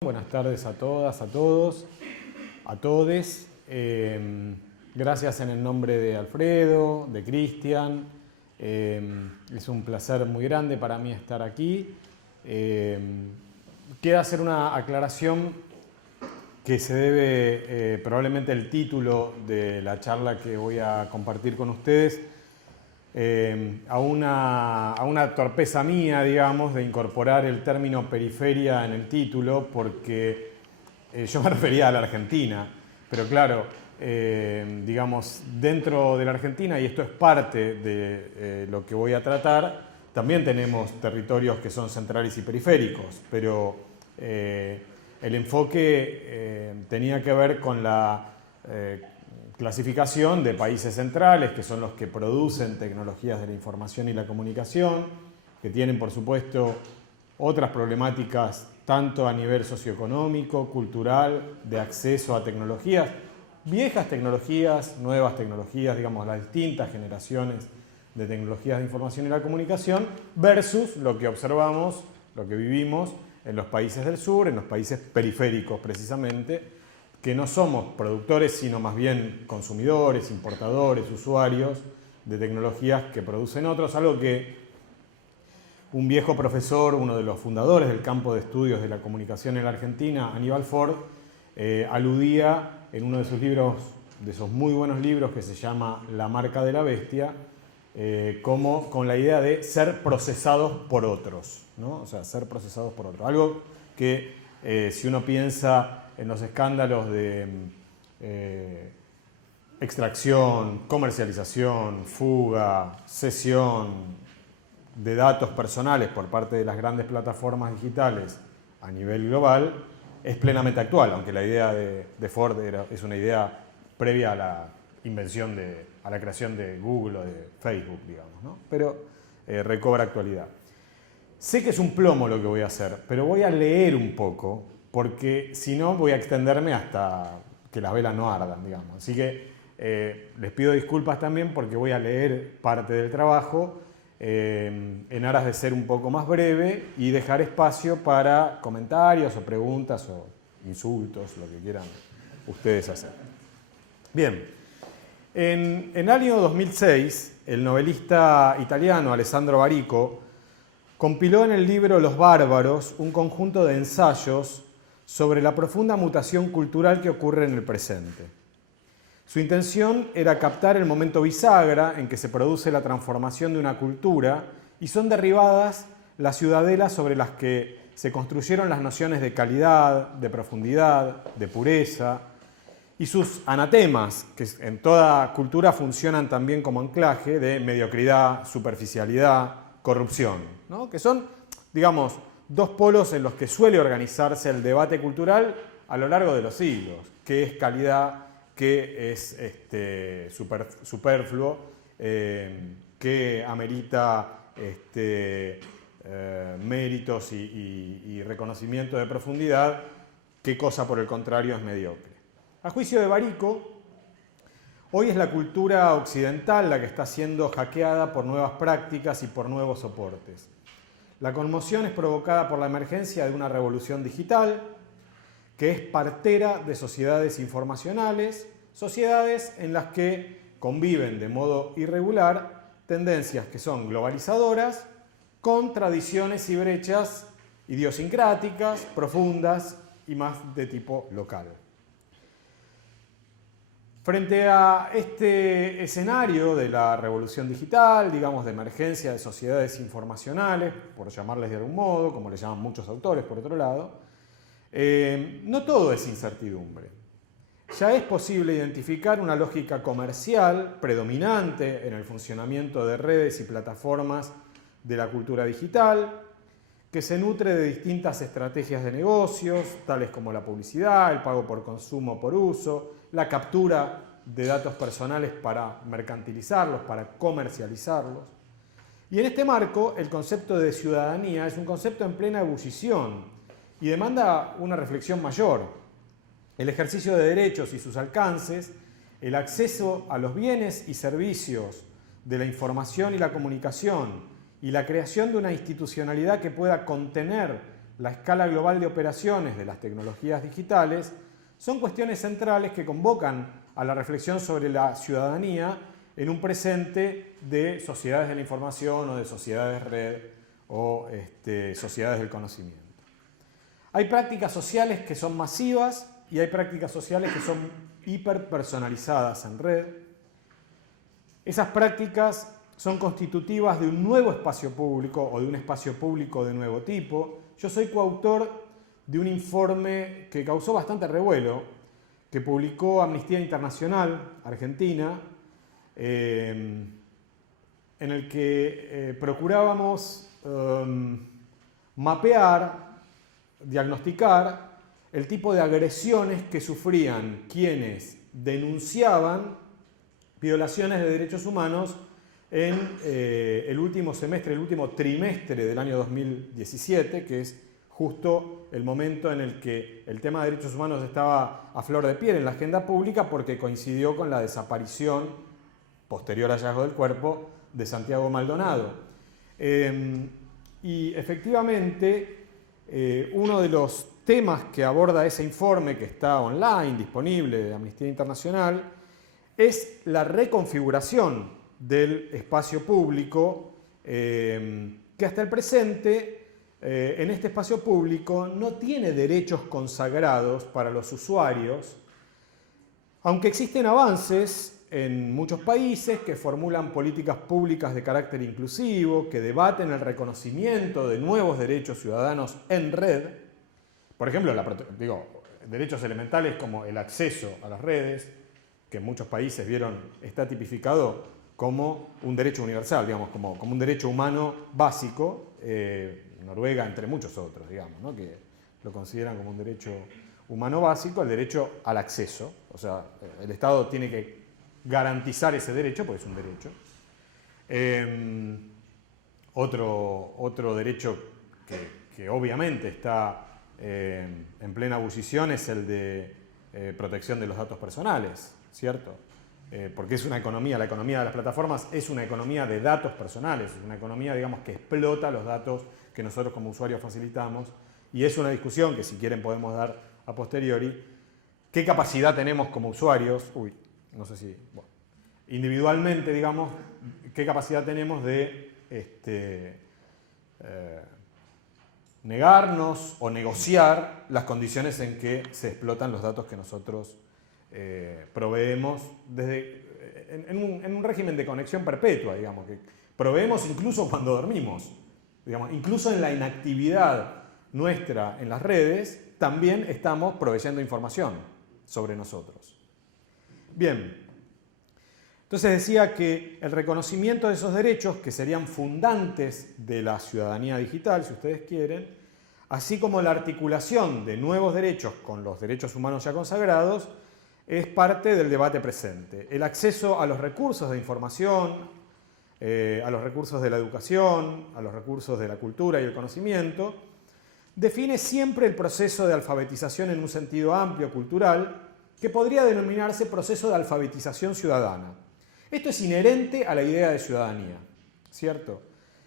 Buenas tardes a todas, a todos, a todes. Gracias en el nombre de Alfredo, de Cristian. Es un placer muy grande para mí estar aquí. Queda hacer una aclaración que se debe, probablemente el título de la charla que voy a compartir con ustedes, a una torpeza mía, digamos, de incorporar el término periferia en el título, porque yo me refería a la Argentina, pero claro, digamos, dentro de la Argentina, y esto es parte de lo que voy a tratar, también tenemos territorios que son centrales y periféricos, pero el enfoque tenía que ver con la clasificación de países centrales, que son los que producen tecnologías de la información y la comunicación, que tienen, por supuesto, otras problemáticas tanto a nivel socioeconómico, cultural, de acceso a tecnologías, viejas tecnologías, nuevas tecnologías, digamos, las distintas generaciones de tecnologías de información y la comunicación, versus lo que observamos, lo que vivimos en los países del sur, en los países periféricos precisamente, que no somos productores, sino más bien consumidores, importadores, usuarios de tecnologías que producen otros, algo que un viejo profesor, uno de los fundadores del campo de estudios de la comunicación en la Argentina, Aníbal Ford, aludía en uno de sus libros, de esos muy buenos libros que se llama La marca de la bestia, como con la idea de ser procesados por otros, ¿no? O sea, ser procesados por otros. Algo que si uno piensa en los escándalos de extracción, comercialización, fuga, cesión de datos personales por parte de las grandes plataformas digitales a nivel global, es plenamente actual, aunque la idea de Ford es una idea previa a la invención a la creación de Google o de Facebook, digamos, ¿no? Pero recobra actualidad. Sé que es un plomo lo que voy a hacer, pero voy a leer un poco, porque si no voy a extenderme hasta que las velas no ardan, digamos. Así que les pido disculpas también porque voy a leer parte del trabajo en aras de ser un poco más breve y dejar espacio para comentarios o preguntas o insultos, lo que quieran ustedes hacer. Bien, en el año 2006, el novelista italiano Alessandro Barico compiló en el libro Los Bárbaros un conjunto de ensayos sobre la profunda mutación cultural que ocurre en el presente. Su intención era captar el momento bisagra en que se produce la transformación de una cultura y son derribadas las ciudadelas sobre las que se construyeron las nociones de calidad, de profundidad, de pureza, y sus anatemas, que en toda cultura funcionan también como anclaje de mediocridad, superficialidad, corrupción, ¿no? Que son, digamos, dos polos en los que suele organizarse el debate cultural a lo largo de los siglos. ¿Qué es calidad? ¿Qué es superfluo? ¿Qué amerita méritos y reconocimiento de profundidad? ¿Qué cosa, por el contrario, es mediocre? A juicio de Barico, hoy es la cultura occidental la que está siendo hackeada por nuevas prácticas y por nuevos soportes. La conmoción es provocada por la emergencia de una revolución digital que es partera de sociedades informacionales, sociedades en las que conviven de modo irregular tendencias que son globalizadoras con tradiciones y brechas idiosincráticas, profundas y más de tipo local. Frente a este escenario de la revolución digital, digamos, de emergencia de sociedades informacionales, por llamarles de algún modo, como le llaman muchos autores por otro lado, no todo es incertidumbre. Ya es posible identificar una lógica comercial predominante en el funcionamiento de redes y plataformas de la cultura digital, que se nutre de distintas estrategias de negocios, tales como la publicidad, el pago por consumo por uso, la captura de datos personales para mercantilizarlos, para comercializarlos. Y en este marco, el concepto de ciudadanía es un concepto en plena ebullición y demanda una reflexión mayor. El ejercicio de derechos y sus alcances, el acceso a los bienes y servicios de la información y la comunicación y la creación de una institucionalidad que pueda contener la escala global de operaciones de las tecnologías digitales, son cuestiones centrales que convocan a la reflexión sobre la ciudadanía en un presente de sociedades de la información o de sociedades red o sociedades del conocimiento. Hay prácticas sociales que son masivas y hay prácticas sociales que son hiperpersonalizadas en red. Esas prácticas son constitutivas de un nuevo espacio público o de un espacio público de nuevo tipo. Yo soy coautor de un informe que causó bastante revuelo, que publicó Amnistía Internacional Argentina, en el que procurábamos mapear, diagnosticar el tipo de agresiones que sufrían quienes denunciaban violaciones de derechos humanos en el último semestre, el último trimestre del año 2017, que es justo el momento en el que el tema de derechos humanos estaba a flor de piel en la agenda pública porque coincidió con la desaparición, posterior hallazgo del cuerpo, de Santiago Maldonado. Y efectivamente, uno de los temas que aborda ese informe, que está online, disponible, de Amnistía Internacional, es la reconfiguración del espacio público, que hasta el presente, en este espacio público, no tiene derechos consagrados para los usuarios, aunque existen avances en muchos países que formulan políticas públicas de carácter inclusivo, que debaten el reconocimiento de nuevos derechos ciudadanos en red. Por ejemplo, derechos elementales como el acceso a las redes, que en muchos países está tipificado como un derecho universal, digamos, como un derecho humano básico, Noruega entre muchos otros, digamos, ¿no? Que lo consideran como un derecho humano básico, el derecho al acceso. O sea, el Estado tiene que garantizar ese derecho, porque es un derecho. Otro derecho que obviamente está en plena ebullición es el de protección de los datos personales, ¿cierto? Porque es una economía, la economía de las plataformas es una economía de datos personales, es una economía, digamos, que explota los datos que nosotros como usuarios facilitamos, y es una discusión que si quieren podemos dar a posteriori. ¿Qué capacidad tenemos como usuarios? Individualmente, digamos, qué capacidad tenemos de negarnos o negociar las condiciones en que se explotan los datos que nosotros proveemos en un régimen de conexión perpetua, digamos, que proveemos incluso cuando dormimos, digamos, incluso en la inactividad nuestra en las redes, también estamos proveyendo información sobre nosotros. Bien, entonces decía que el reconocimiento de esos derechos, que serían fundantes de la ciudadanía digital, si ustedes quieren, así como la articulación de nuevos derechos con los derechos humanos ya consagrados, es parte del debate presente. El acceso a los recursos de información, a los recursos de la educación, a los recursos de la cultura y el conocimiento, define siempre el proceso de alfabetización en un sentido amplio, cultural, que podría denominarse proceso de alfabetización ciudadana. Esto es inherente a la idea de ciudadanía, ¿cierto?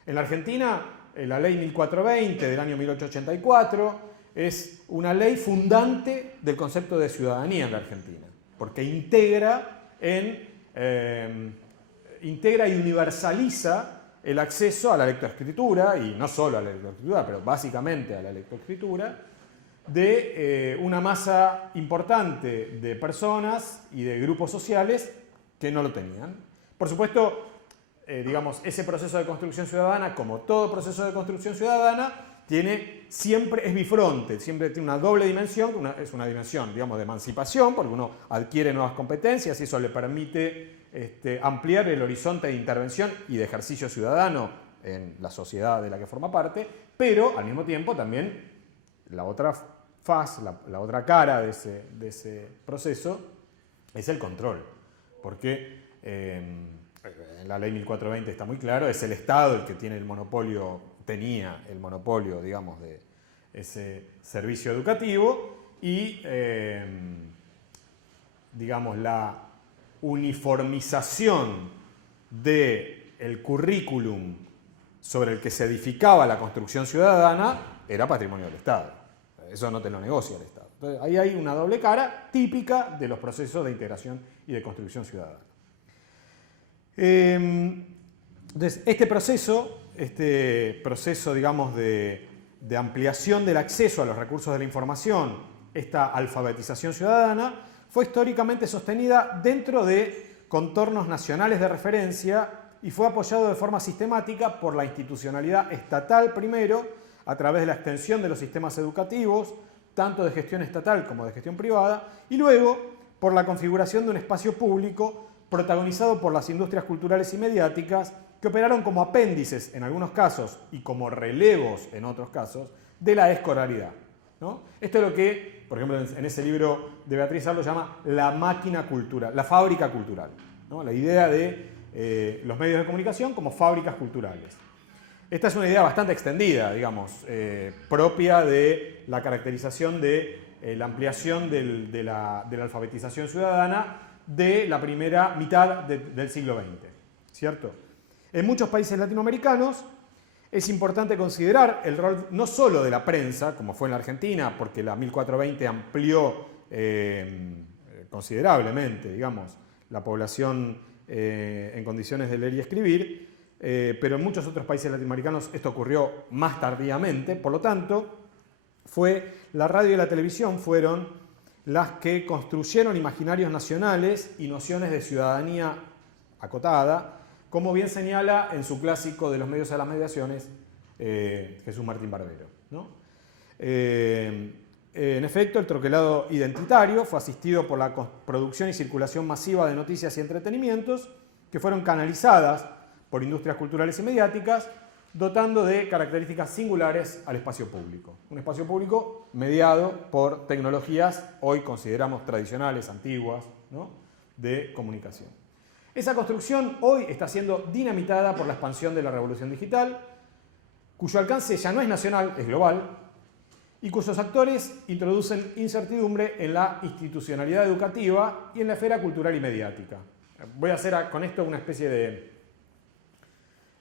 En la Argentina, la ley 1420 del año 1884 es una ley fundante del concepto de ciudadanía en la Argentina, porque integra y universaliza el acceso a la lectoescritura, y no solo a la lectoescritura, pero básicamente a la lectoescritura, de una masa importante de personas y de grupos sociales que no lo tenían. Por supuesto, ese proceso de construcción ciudadana, como todo proceso de construcción ciudadana, siempre es bifronte, siempre tiene una doble dimensión, es una dimensión, digamos, de emancipación, porque uno adquiere nuevas competencias y eso le permite ampliar el horizonte de intervención y de ejercicio ciudadano en la sociedad de la que forma parte, pero al mismo tiempo también la otra faz, la otra cara de ese proceso es el control, porque en la ley 1420 está muy claro, es el Estado el que tenía el monopolio, digamos, de ese servicio educativo y, digamos, la uniformización del currículum sobre el que se edificaba la construcción ciudadana era patrimonio del Estado. Eso no te lo negocia el Estado. Entonces, ahí hay una doble cara típica de los procesos de integración y de construcción ciudadana. Entonces, este proceso, digamos, de ampliación del acceso a los recursos de la información, esta alfabetización ciudadana, fue históricamente sostenida dentro de contornos nacionales de referencia y fue apoyado de forma sistemática por la institucionalidad estatal primero, a través de la extensión de los sistemas educativos, tanto de gestión estatal como de gestión privada, y luego por la configuración de un espacio público protagonizado por las industrias culturales y mediáticas que operaron como apéndices en algunos casos y como relevos en otros casos de la escolaridad, ¿no? Esto es lo que, por ejemplo, en ese libro de Beatriz Arlo llama la máquina cultural, la fábrica cultural, ¿no? La idea de los medios de comunicación como fábricas culturales. Esta es una idea bastante extendida, digamos, propia de la caracterización de la ampliación de la alfabetización ciudadana de la primera mitad del siglo XX, ¿cierto? En muchos países latinoamericanos es importante considerar el rol no solo de la prensa, como fue en la Argentina, porque la 1420 amplió considerablemente, digamos, la población en condiciones de leer y escribir, pero en muchos otros países latinoamericanos esto ocurrió más tardíamente, por lo tanto, la radio y la televisión fueron las que construyeron imaginarios nacionales y nociones de ciudadanía acotada, como bien señala en su clásico de los medios a las mediaciones, Jesús Martín Barbero, ¿no? En efecto, el troquelado identitario fue asistido por la producción y circulación masiva de noticias y entretenimientos que fueron canalizadas por industrias culturales y mediáticas, dotando de características singulares al espacio público. Un espacio público mediado por tecnologías hoy consideramos tradicionales, antiguas, ¿no?, de comunicación. Esa construcción hoy está siendo dinamitada por la expansión de la revolución digital, cuyo alcance ya no es nacional, es global, y cuyos actores introducen incertidumbre en la institucionalidad educativa y en la esfera cultural y mediática. Voy a hacer con esto una especie de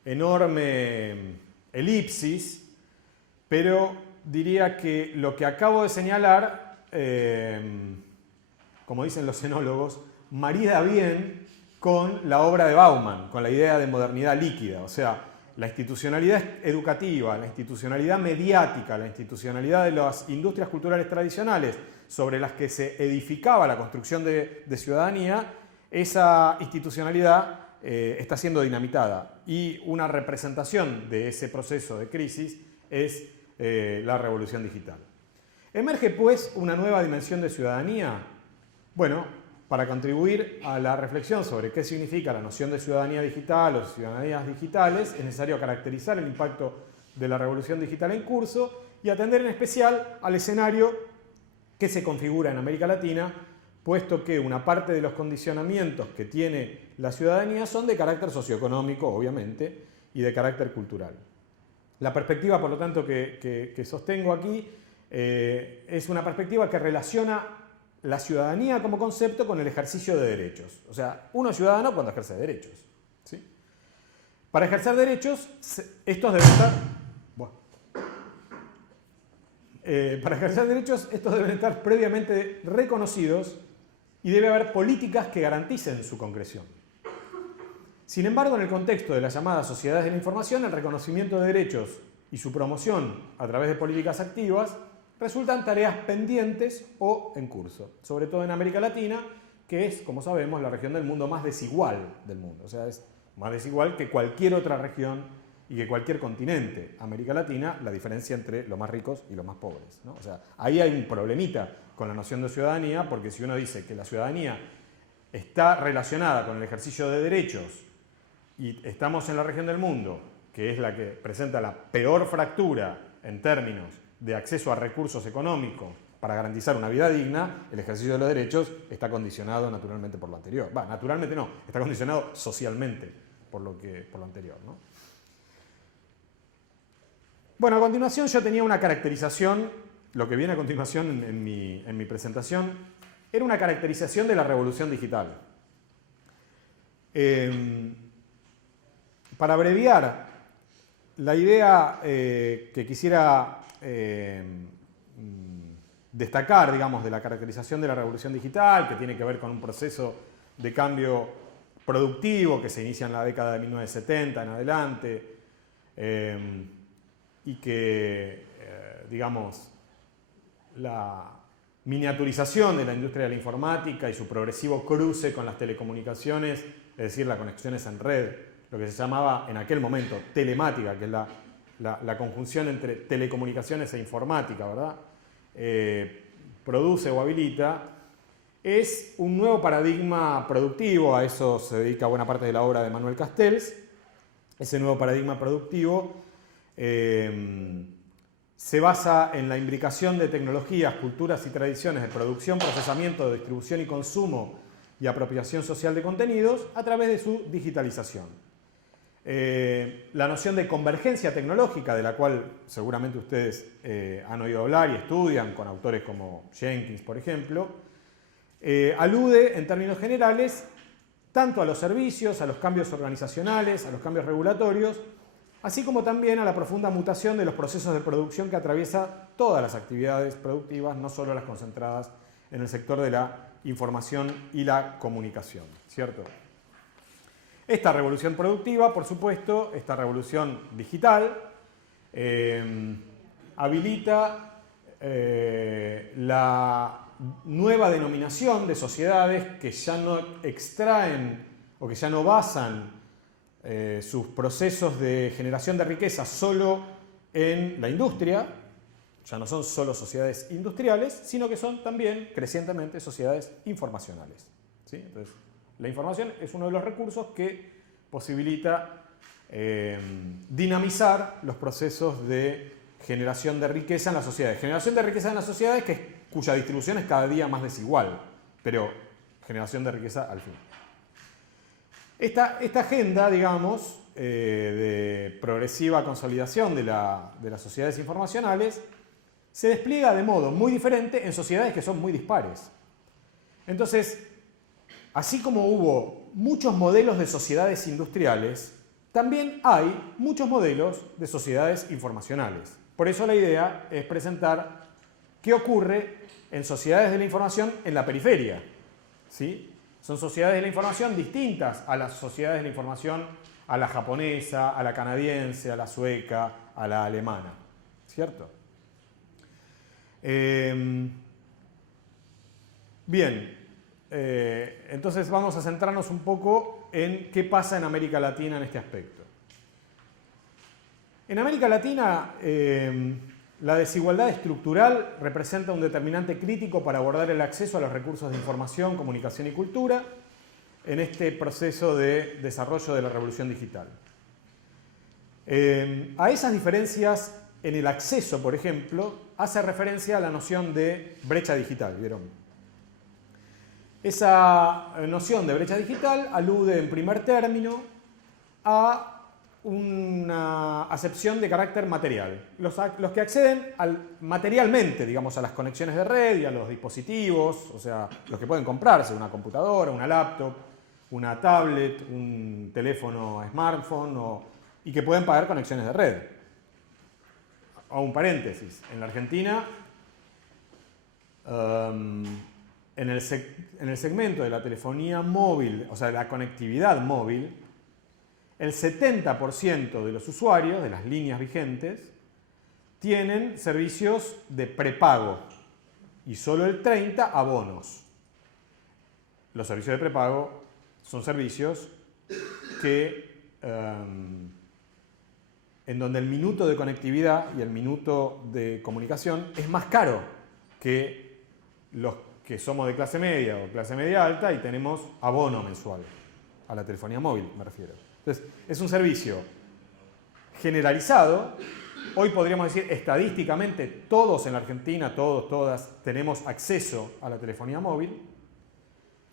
enorme elipsis, pero diría que lo que acabo de señalar, como dicen los enólogos, marida bien con la obra de Bauman, con la idea de modernidad líquida. O sea, la institucionalidad educativa, la institucionalidad mediática, la institucionalidad de las industrias culturales tradicionales sobre las que se edificaba la construcción de ciudadanía, esa institucionalidad está siendo dinamitada. Y una representación de ese proceso de crisis es la revolución digital. ¿Emerge, pues, una nueva dimensión de ciudadanía? Bueno, para contribuir a la reflexión sobre qué significa la noción de ciudadanía digital o ciudadanías digitales, es necesario caracterizar el impacto de la revolución digital en curso y atender en especial al escenario que se configura en América Latina, puesto que una parte de los condicionamientos que tiene la ciudadanía son de carácter socioeconómico, obviamente, y de carácter cultural. La perspectiva, por lo tanto, que sostengo aquí es una perspectiva que relaciona la ciudadanía como concepto con el ejercicio de derechos. O sea, uno es ciudadano cuando ejerce derechos, ¿sí? Para ejercer derechos, estos deben estar... Bueno, para ejercer derechos, estos deben estar previamente reconocidos y debe haber políticas que garanticen su concreción. Sin embargo, en el contexto de las llamadas sociedades de la información, el reconocimiento de derechos y su promoción a través de políticas activas resultan tareas pendientes o en curso, sobre todo en América Latina, que es, como sabemos, la región del mundo más desigual del mundo. O sea, es más desigual que cualquier otra región y que cualquier continente. América Latina, la diferencia entre los más ricos y los más pobres, ¿no? O sea, ahí hay un problemita con la noción de ciudadanía, porque si uno dice que la ciudadanía está relacionada con el ejercicio de derechos y estamos en la región del mundo, que es la que presenta la peor fractura en términos de acceso a recursos económicos para garantizar una vida digna, el ejercicio de los derechos está condicionado naturalmente por lo anterior. Naturalmente no, está condicionado socialmente por lo anterior, ¿no? Bueno, a continuación yo tenía una caracterización, lo que viene a continuación en mi presentación, era una caracterización de la revolución digital. Para abreviar, la idea que quisiera destacar, digamos, de la caracterización de la revolución digital, que tiene que ver con un proceso de cambio productivo que se inicia en la década de 1970 en adelante, y que, digamos, la miniaturización de la industria de la informática y su progresivo cruce con las telecomunicaciones, es decir, las conexiones en red, lo que se llamaba en aquel momento telemática, que es la conjunción entre telecomunicaciones e informática, ¿verdad? Produce o habilita, es un nuevo paradigma productivo. A eso se dedica buena parte de la obra de Manuel Castells. Ese nuevo paradigma productivo se basa en la imbricación de tecnologías, culturas y tradiciones de producción, procesamiento, de distribución y consumo y apropiación social de contenidos a través de su digitalización. La noción de convergencia tecnológica, de la cual seguramente ustedes han oído hablar y estudian con autores como Jenkins, por ejemplo, alude en términos generales tanto a los servicios, a los cambios organizacionales, a los cambios regulatorios, así como también a la profunda mutación de los procesos de producción que atraviesa todas las actividades productivas, no solo las concentradas en el sector de la información y la comunicación, ¿cierto? Esta revolución productiva, por supuesto, esta revolución digital, habilita la nueva denominación de sociedades que ya no extraen o que ya no basan sus procesos de generación de riqueza solo en la industria, ya no son solo sociedades industriales, sino que son también crecientemente sociedades informacionales, ¿sí? Entonces, la información es uno de los recursos que posibilita dinamizar los procesos de generación de riqueza en las sociedades. Generación de riqueza en las sociedades cuya distribución es cada día más desigual, pero generación de riqueza al fin. Esta agenda, digamos, de progresiva consolidación de las sociedades informacionales se despliega de modo muy diferente en sociedades que son muy dispares. Entonces, así como hubo muchos modelos de sociedades industriales, también hay muchos modelos de sociedades informacionales. Por eso la idea es presentar qué ocurre en sociedades de la información en la periferia, ¿sí? Son sociedades de la información distintas a las sociedades de la información a la japonesa, a la canadiense, a la sueca, a la alemana, ¿cierto? Bien, entonces vamos a centrarnos un poco en qué pasa en América Latina en este aspecto. En América Latina, la desigualdad estructural representa un determinante crítico para abordar el acceso a los recursos de información, comunicación y cultura en este proceso de desarrollo de la revolución digital. A esas diferencias en el acceso, por ejemplo, hace referencia a la noción de brecha digital, ¿vieron? Esa noción de brecha digital alude en primer término a una acepción de carácter material. Los que acceden materialmente, digamos, a las conexiones de red y a los dispositivos, o sea, los que pueden comprarse, una computadora, una laptop, una tablet, un teléfono smartphone, y que pueden pagar conexiones de red. O un paréntesis, en la Argentina, en el segmento de la telefonía móvil, o sea, de la conectividad móvil, el 70% de los usuarios de las líneas vigentes tienen servicios de prepago y solo el 30% abonos. Los servicios de prepago son servicios que, en donde el minuto de conectividad y el minuto de comunicación es más caro que los que somos de clase media o clase media alta y tenemos abono mensual. A la telefonía móvil me refiero. Entonces, es un servicio generalizado. Hoy podríamos decir, estadísticamente, todos en la Argentina, todas, tenemos acceso a la telefonía móvil.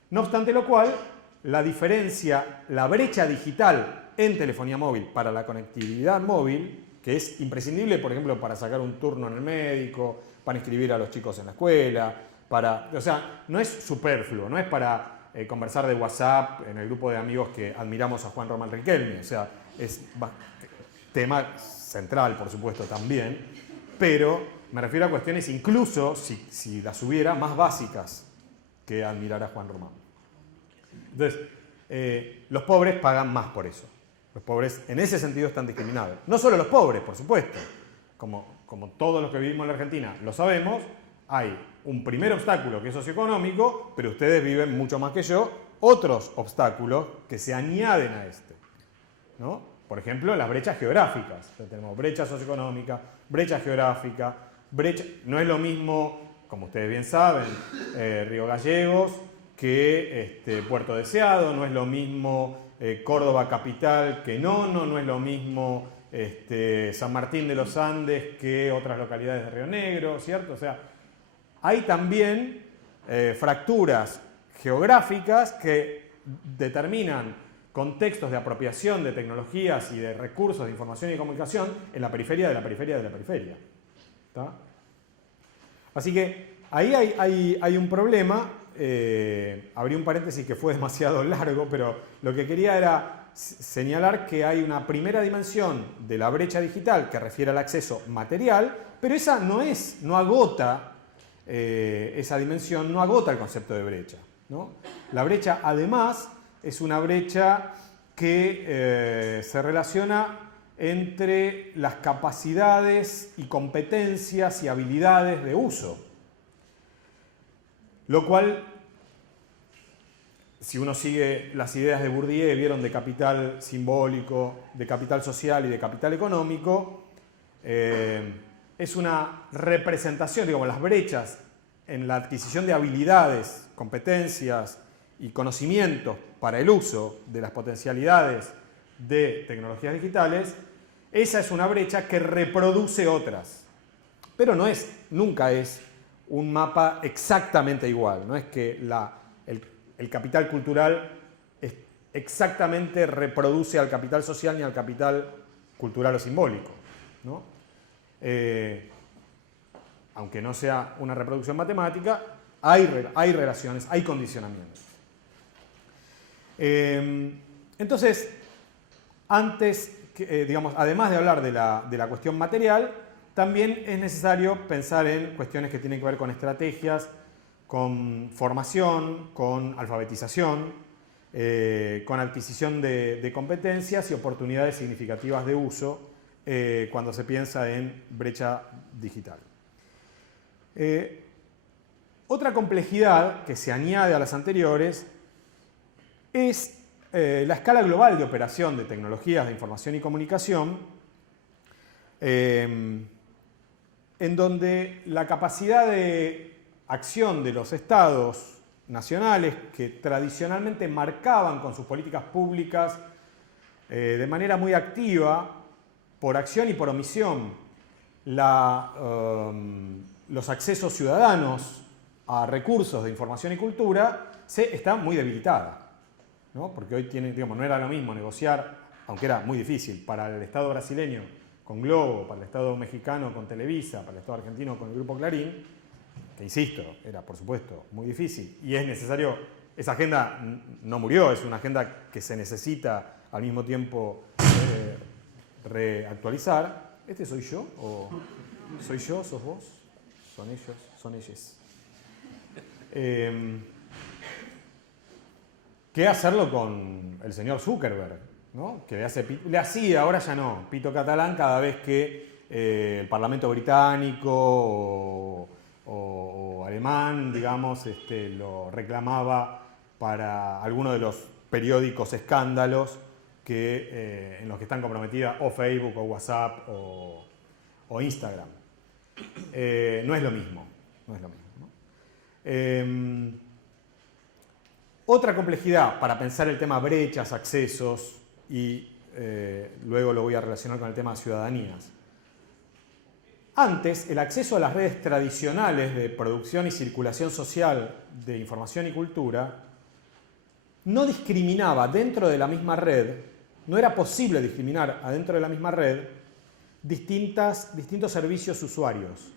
No obstante lo cual, la diferencia, la brecha digital en telefonía móvil para la conectividad móvil, que es imprescindible, por ejemplo, para sacar un turno en el médico, para inscribir a los chicos en la escuela, o sea, no es superfluo, no es para conversar de WhatsApp en el grupo de amigos que admiramos a Juan Román Riquelme, o sea, es tema central, por supuesto, también, pero me refiero a cuestiones incluso, si las hubiera, más básicas que admirar a Juan Román. Entonces, los pobres pagan más por eso. Los pobres en ese sentido están discriminados. No solo los pobres, por supuesto. Como todos los que vivimos en la Argentina lo sabemos, hay un primer obstáculo que es socioeconómico, pero ustedes viven mucho más que yo, otros obstáculos que se añaden a este, ¿no? Por ejemplo, las brechas geográficas. Entonces, tenemos brecha socioeconómica, brecha geográfica, no es lo mismo, como ustedes bien saben, Río Gallegos que Puerto Deseado, no es lo mismo Córdoba capital que Nono, no es lo mismo San Martín de los Andes que otras localidades de Río Negro, ¿cierto? O sea, hay también fracturas geográficas que determinan contextos de apropiación de tecnologías y de recursos de información y comunicación en la periferia de la periferia de la periferia. ¿Está? Así que ahí hay un problema. Abrí un paréntesis que fue demasiado largo, pero lo que quería era señalar que hay una primera dimensión de la brecha digital que refiere al acceso material, pero esa no agota, esa dimensión no agota el concepto de brecha, ¿no? La brecha, además, es una brecha que se relaciona entre las capacidades y competencias y habilidades de uso. Lo cual, si uno sigue las ideas de Bourdieu, vieron de capital simbólico, de capital social y de capital económico, es una representación, digamos, las brechas en la adquisición de habilidades, competencias y conocimientos para el uso de las potencialidades de tecnologías digitales. Esa es una brecha que reproduce otras, pero nunca es un mapa exactamente igual. No es que el capital cultural exactamente reproduce al capital social ni al capital cultural o simbólico, ¿no? Aunque no sea una reproducción matemática, hay relaciones, hay condicionamientos. Entonces, digamos, además de hablar de la cuestión material, también es necesario pensar en cuestiones que tienen que ver con estrategias, con formación, con alfabetización, con adquisición de competencias y oportunidades significativas de uso cuando se piensa en brecha digital. Otra complejidad que se añade a las anteriores es la escala global de operación de tecnologías de información y comunicación, en donde la capacidad de acción de los estados nacionales que tradicionalmente marcaban con sus políticas públicas de manera muy activa, por acción y por omisión, los accesos ciudadanos a recursos de información y cultura, está muy debilitada, ¿no? Porque hoy no era lo mismo negociar, aunque era muy difícil, para el Estado brasileño con Globo, para el Estado mexicano con Televisa, para el Estado argentino con el Grupo Clarín, que insisto, era por supuesto muy difícil y es necesario, esa agenda no murió, es una agenda que se necesita al mismo tiempo reactualizar. ¿Este soy yo? ¿O soy yo? ¿Sos vos? ¿Son ellos? Son ellos. ¿Qué hacerlo con el señor Zuckerberg, ¿no? Que le hacía, ahora ya no, pito catalán cada vez que el Parlamento británico o alemán, digamos, lo reclamaba para alguno de los periódicos escándalos en los que están comprometidas o Facebook o WhatsApp o Instagram. No es lo mismo, ¿no? Otra complejidad para pensar el tema brechas, accesos y luego lo voy a relacionar con el tema ciudadanías. Antes, el acceso a las redes tradicionales de producción y circulación social de información y cultura no discriminaba dentro de la misma red, no era posible discriminar adentro de la misma red distintos servicios usuarios.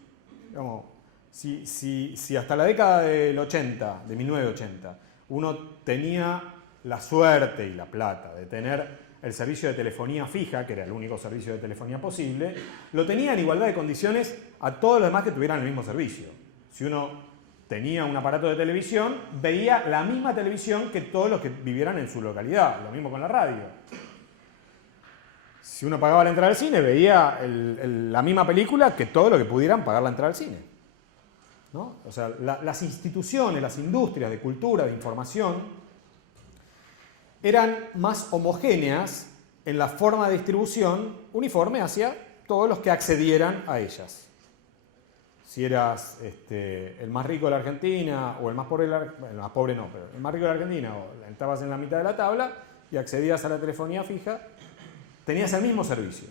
Digamos, si hasta la década del 1980, uno tenía la suerte y la plata de tener el servicio de telefonía fija, que era el único servicio de telefonía posible, lo tenía en igualdad de condiciones a todos los demás que tuvieran el mismo servicio. Si uno tenía un aparato de televisión, veía la misma televisión que todos los que vivieran en su localidad. Lo mismo con la radio. Si uno pagaba la entrada al cine, veía la misma película que todos los que pudieran pagar la entrada al cine, ¿no? O sea, las instituciones, las industrias de cultura, de información, eran más homogéneas en la forma de distribución uniforme hacia todos los que accedieran a ellas. Si eras el más rico de la Argentina o el más pobre de el más pobre no, pero el más rico de la Argentina, o estabas en la mitad de la tabla y accedías a la telefonía fija, tenías el mismo servicio.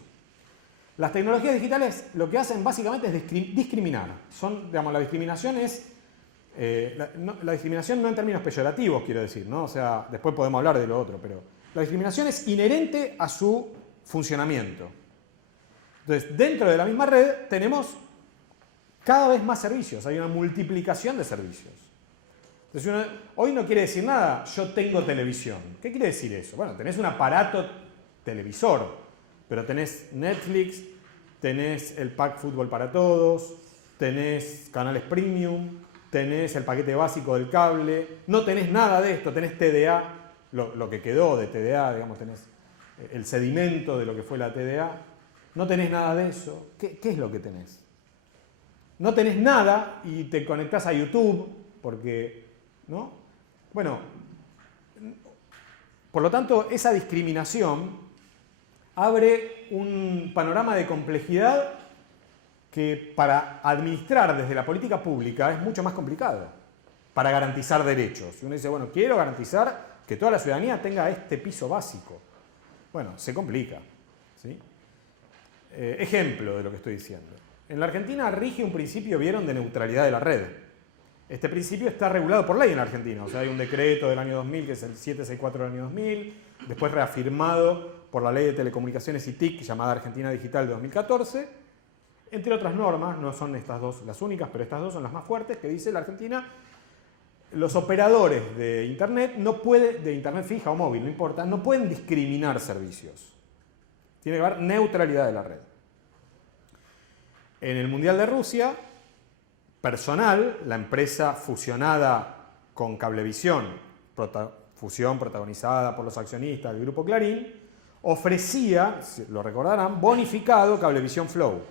Las tecnologías digitales lo que hacen básicamente es discriminar. La discriminación es la discriminación no en términos peyorativos, quiero decir, ¿no? O sea, después podemos hablar de lo otro, pero la discriminación es inherente a su funcionamiento. Entonces, dentro de la misma red tenemos cada vez más servicios, hay una multiplicación de servicios. Entonces, hoy no quiere decir nada, yo tengo televisión. ¿Qué quiere decir eso? Bueno, tenés un aparato televisor, pero tenés Netflix, tenés el pack fútbol para todos, tenés canales premium, tenés el paquete básico del cable, no tenés nada de esto, tenés TDA, lo que quedó de TDA, digamos, tenés el sedimento de lo que fue la TDA, no tenés nada de eso. ¿Qué es lo que tenés? No tenés nada y te conectás a YouTube, porque, ¿no? Bueno, por lo tanto, esa discriminación abre un panorama de complejidad que para administrar desde la política pública es mucho más complicado para garantizar derechos. Y uno dice, bueno, quiero garantizar que toda la ciudadanía tenga este piso básico. Bueno, se complica, ¿sí? Ejemplo de lo que estoy diciendo. En la Argentina rige un principio, vieron, de neutralidad de la red. Este principio está regulado por ley en la Argentina. O sea, hay un decreto del año 2000, que es el 764 del año 2000, después reafirmado por la Ley de Telecomunicaciones y TIC, llamada Argentina Digital de 2014, entre otras normas, no son estas dos las únicas, pero estas dos son las más fuertes, que dice la Argentina, los operadores de Internet, de Internet fija o móvil, no importa, no pueden discriminar servicios. Tiene que haber neutralidad de la red. En el Mundial de Rusia, Personal, la empresa fusionada con Cablevisión, fusión protagonizada por los accionistas del Grupo Clarín, ofrecía, lo recordarán, bonificado Cablevisión Flow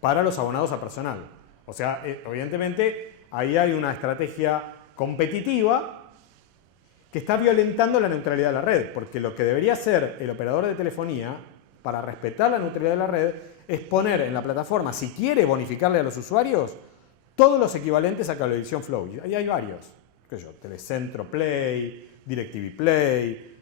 para los abonados a Personal. O sea, evidentemente, ahí hay una estrategia competitiva que está violentando la neutralidad de la red, porque lo que debería hacer el operador de telefonía para respetar la neutralidad de la red es poner en la plataforma, si quiere bonificarle a los usuarios, todos los equivalentes a Cablevisión Flow. Y ahí hay varios. ¿Qué sé yo? Telecentro Play, DirecTV Play,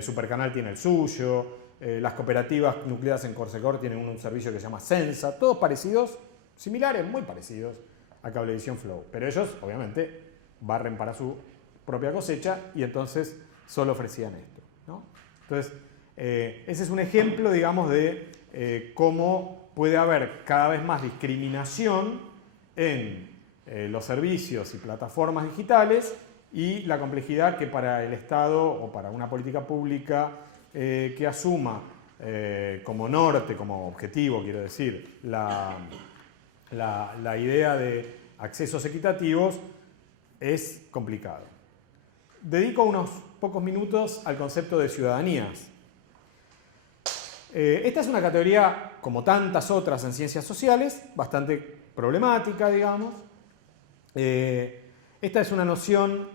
Supercanal tiene el suyo, las cooperativas nucleadas en Corsecor tienen un servicio que se llama Sensa, todos parecidos, similares, muy parecidos a Cablevisión Flow. Pero ellos, obviamente, barren para su propia cosecha y entonces solo ofrecían esto, ¿no? Entonces, ese es un ejemplo, digamos, de cómo puede haber cada vez más discriminación en los servicios y plataformas digitales y la complejidad que para el Estado o para una política pública que asuma como norte, como objetivo, quiero decir, la idea de accesos equitativos es complicado. Dedico unos pocos minutos al concepto de ciudadanías. Esta es una categoría, como tantas otras en ciencias sociales, bastante problemática, digamos. Esta es una noción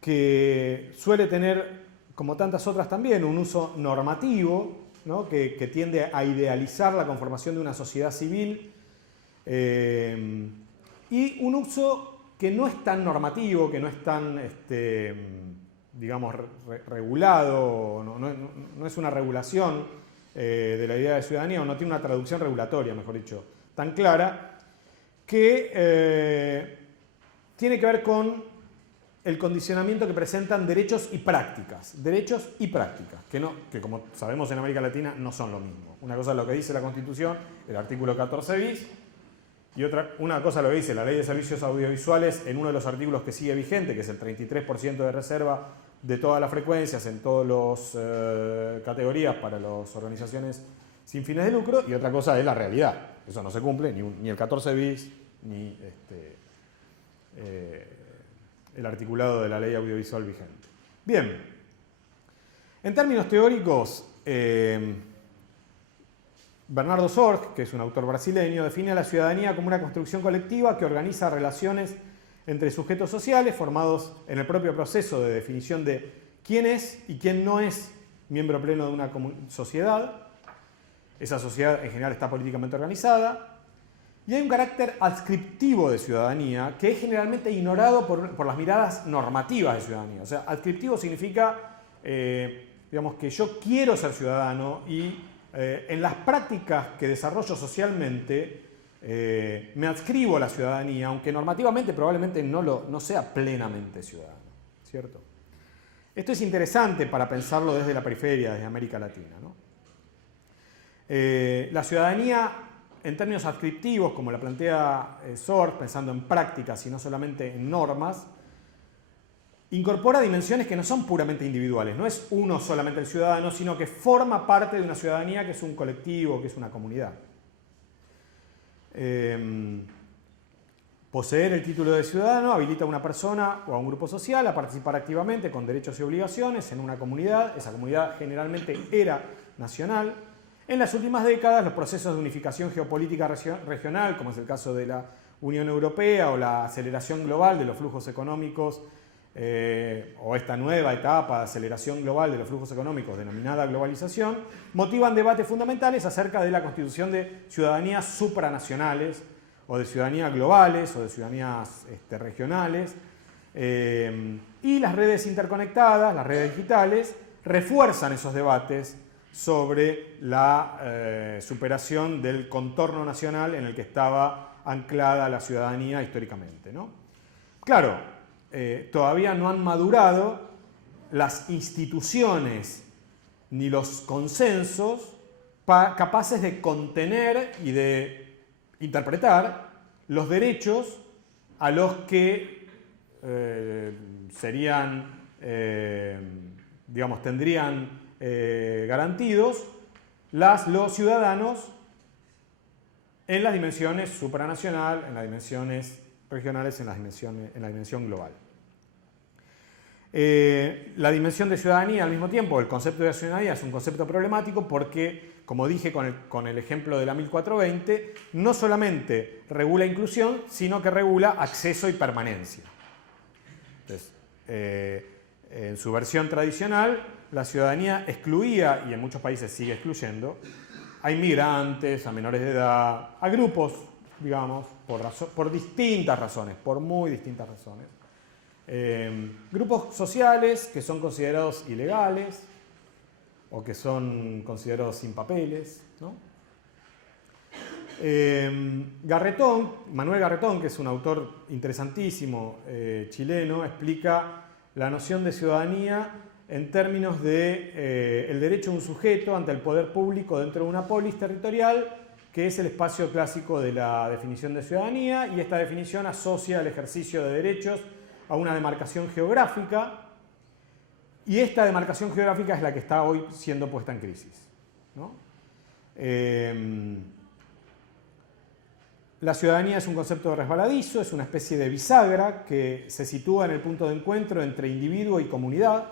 que suele tener, como tantas otras también, un uso normativo, ¿no? que tiende a idealizar la conformación de una sociedad civil y un uso que no es tan normativo, que no es tan, digamos, regulado, no es una regulación de la idea de ciudadanía, o no tiene una traducción regulatoria, mejor dicho, tan clara, que tiene que ver con el condicionamiento que presentan derechos y prácticas. Derechos y prácticas, que como sabemos en América Latina no son lo mismo. Una cosa es lo que dice la Constitución, el artículo 14 bis, y una cosa lo que dice la Ley de Servicios Audiovisuales en uno de los artículos que sigue vigente, que es el 33% de reserva de todas las frecuencias en todas las categorías para las organizaciones sin fines de lucro, y otra cosa es la realidad. Eso no se cumple, ni el 14 bis, ni el articulado de la ley audiovisual vigente. Bien, en términos teóricos, Bernardo Sorge, que es un autor brasileño, define a la ciudadanía como una construcción colectiva que organiza relaciones entre sujetos sociales formados en el propio proceso de definición de quién es y quién no es miembro pleno de una sociedad. Esa sociedad en general está políticamente organizada. Y hay un carácter adscriptivo de ciudadanía que es generalmente ignorado por las miradas normativas de ciudadanía. O sea, adscriptivo significa, digamos, que yo quiero ser ciudadano y en las prácticas que desarrollo socialmente me adscribo a la ciudadanía, aunque normativamente probablemente no sea plenamente ciudadano, ¿cierto? Esto es interesante para pensarlo desde la periferia, desde América Latina, ¿no? La ciudadanía, en términos adscriptivos, como la plantea Sorge, pensando en prácticas y no solamente en normas, incorpora dimensiones que no son puramente individuales. No es uno solamente el ciudadano, sino que forma parte de una ciudadanía que es un colectivo, que es una comunidad. Poseer el título de ciudadano habilita a una persona o a un grupo social a participar activamente con derechos y obligaciones en una comunidad. Esa comunidad generalmente era nacional. En las últimas décadas, los procesos de unificación geopolítica regional, como es el caso de la Unión Europea o la aceleración global de los flujos económicos, o esta nueva etapa de aceleración global de los flujos económicos denominada globalización, motivan debates fundamentales acerca de la constitución de ciudadanías supranacionales o de ciudadanías globales o de ciudadanías regionales, y las redes interconectadas, las redes digitales, refuerzan esos debates sobre la superación del contorno nacional en el que estaba anclada la ciudadanía históricamente, ¿no? Claro, todavía no han madurado las instituciones ni los consensos capaces de contener y de interpretar los derechos a los que tendrían garantidos los ciudadanos en las dimensiones supranacional, en las dimensiones regionales, en la dimensión global. La dimensión de ciudadanía, al mismo tiempo, el concepto de ciudadanía es un concepto problemático porque, como dije con el ejemplo de la 1420, no solamente regula inclusión, sino que regula acceso y permanencia. Entonces, en su versión tradicional, la ciudadanía excluía, y en muchos países sigue excluyendo, a inmigrantes, a menores de edad, a grupos, digamos, por distintas razones, por muy distintas razones. Grupos sociales que son considerados ilegales o que son considerados sin papeles, ¿no? Manuel Garretón, que es un autor interesantísimo chileno, explica la noción de ciudadanía en términos de el derecho de un sujeto ante el poder público dentro de una polis territorial, que es el espacio clásico de la definición de ciudadanía, y esta definición asocia el ejercicio de derechos a una demarcación geográfica, y esta demarcación geográfica es la que está hoy siendo puesta en crisis, ¿no? La ciudadanía es un concepto resbaladizo, es una especie de bisagra que se sitúa en el punto de encuentro entre individuo y comunidad,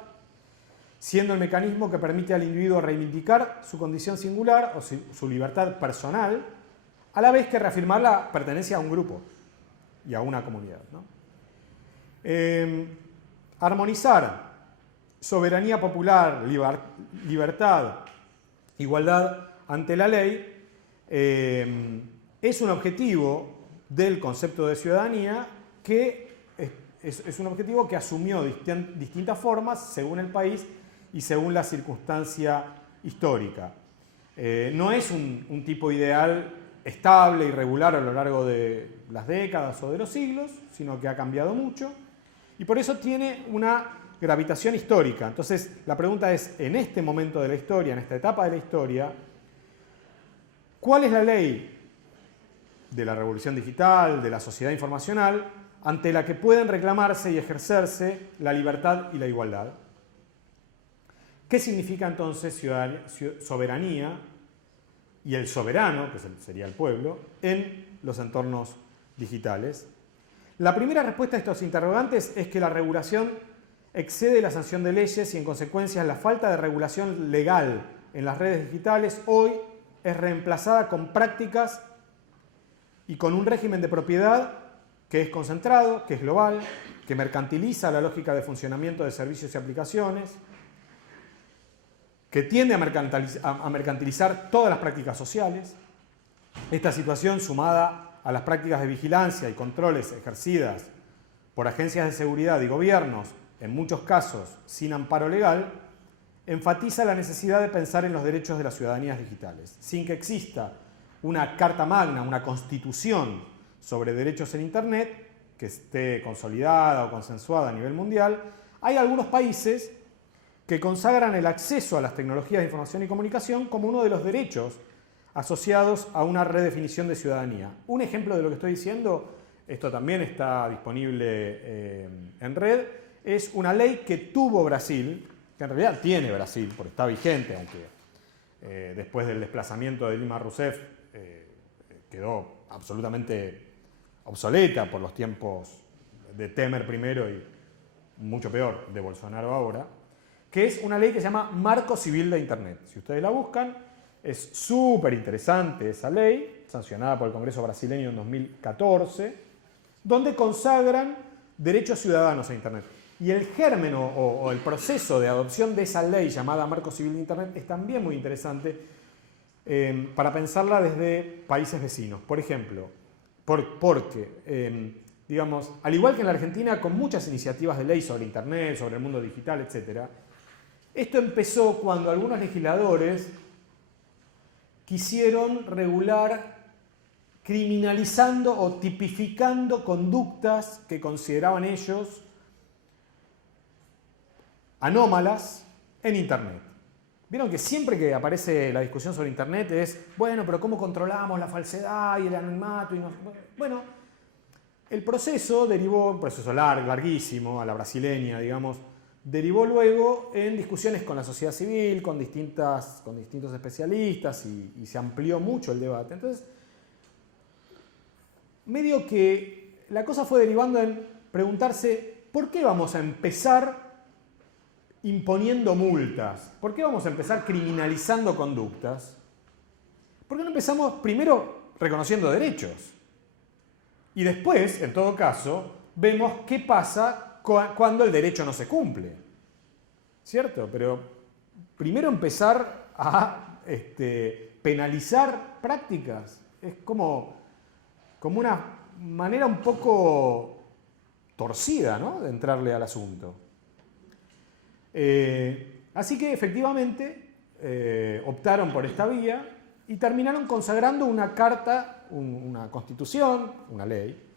siendo el mecanismo que permite al individuo reivindicar su condición singular o su libertad personal, a la vez que reafirmar la pertenencia a un grupo y a una comunidad, ¿no? Armonizar soberanía popular, libertad, igualdad ante la ley, es un objetivo del concepto de ciudadanía que es un objetivo que asumió distintas formas según el país y según la circunstancia histórica. No es un tipo ideal estable y regular a lo largo de las décadas o de los siglos, sino que ha cambiado mucho y por eso tiene una gravitación histórica. Entonces, la pregunta es, en este momento de la historia, en esta etapa de la historia, ¿cuál es la ley de la revolución digital, de la sociedad informacional, ante la que pueden reclamarse y ejercerse la libertad y la igualdad? ¿Qué significa entonces soberanía y el soberano, que sería el pueblo, en los entornos digitales? La primera respuesta a estos interrogantes es que la regulación excede la sanción de leyes y en consecuencia la falta de regulación legal en las redes digitales hoy es reemplazada con prácticas y con un régimen de propiedad que es concentrado, que es global, que mercantiliza la lógica de funcionamiento de servicios y aplicaciones, que tiende a mercantilizar todas las prácticas sociales. Esta situación, sumada a las prácticas de vigilancia y controles ejercidas por agencias de seguridad y gobiernos, en muchos casos sin amparo legal, enfatiza la necesidad de pensar en los derechos de las ciudadanías digitales, sin que exista una carta magna, una constitución sobre derechos en Internet que esté consolidada o consensuada a nivel mundial. Hay algunos países que consagran el acceso a las tecnologías de información y comunicación como uno de los derechos asociados a una redefinición de ciudadanía. Un ejemplo de lo que estoy diciendo, esto también está disponible en red, es una ley que tuvo Brasil, que en realidad tiene Brasil, porque está vigente, aunque después del desplazamiento de Dilma Rousseff quedó absolutamente obsoleta por los tiempos de Temer primero y mucho peor de Bolsonaro ahora, que es una ley que se llama Marco Civil de Internet. Si ustedes la buscan, es súper interesante esa ley, sancionada por el Congreso brasileño en 2014, donde consagran derechos ciudadanos a Internet. Y el germen o el proceso de adopción de esa ley llamada Marco Civil de Internet es también muy interesante para pensarla desde países vecinos. Por ejemplo, porque, digamos, al igual que en la Argentina, con muchas iniciativas de ley sobre Internet, sobre el mundo digital, etc., esto empezó cuando algunos legisladores quisieron regular criminalizando o tipificando conductas que consideraban ellos anómalas en Internet. Vieron que siempre que aparece la discusión sobre Internet es, bueno, pero ¿cómo controlamos la falsedad y el anonimato? Bueno, el proceso derivó, un proceso larguísimo, a la brasileña, digamos, derivó luego en discusiones con la sociedad civil, con distintos especialistas y se amplió mucho el debate. Entonces, medio que la cosa fue derivando en preguntarse ¿por qué vamos a empezar imponiendo multas? ¿Por qué vamos a empezar criminalizando conductas? ¿Por qué no empezamos primero reconociendo derechos? Y después, en todo caso, vemos qué pasa cuando el derecho no se cumple. ¿Cierto? Pero primero empezar a penalizar prácticas es como una manera un poco torcida, ¿no?, de entrarle al asunto. Así que efectivamente optaron por esta vía y terminaron consagrando una carta, una constitución, una ley,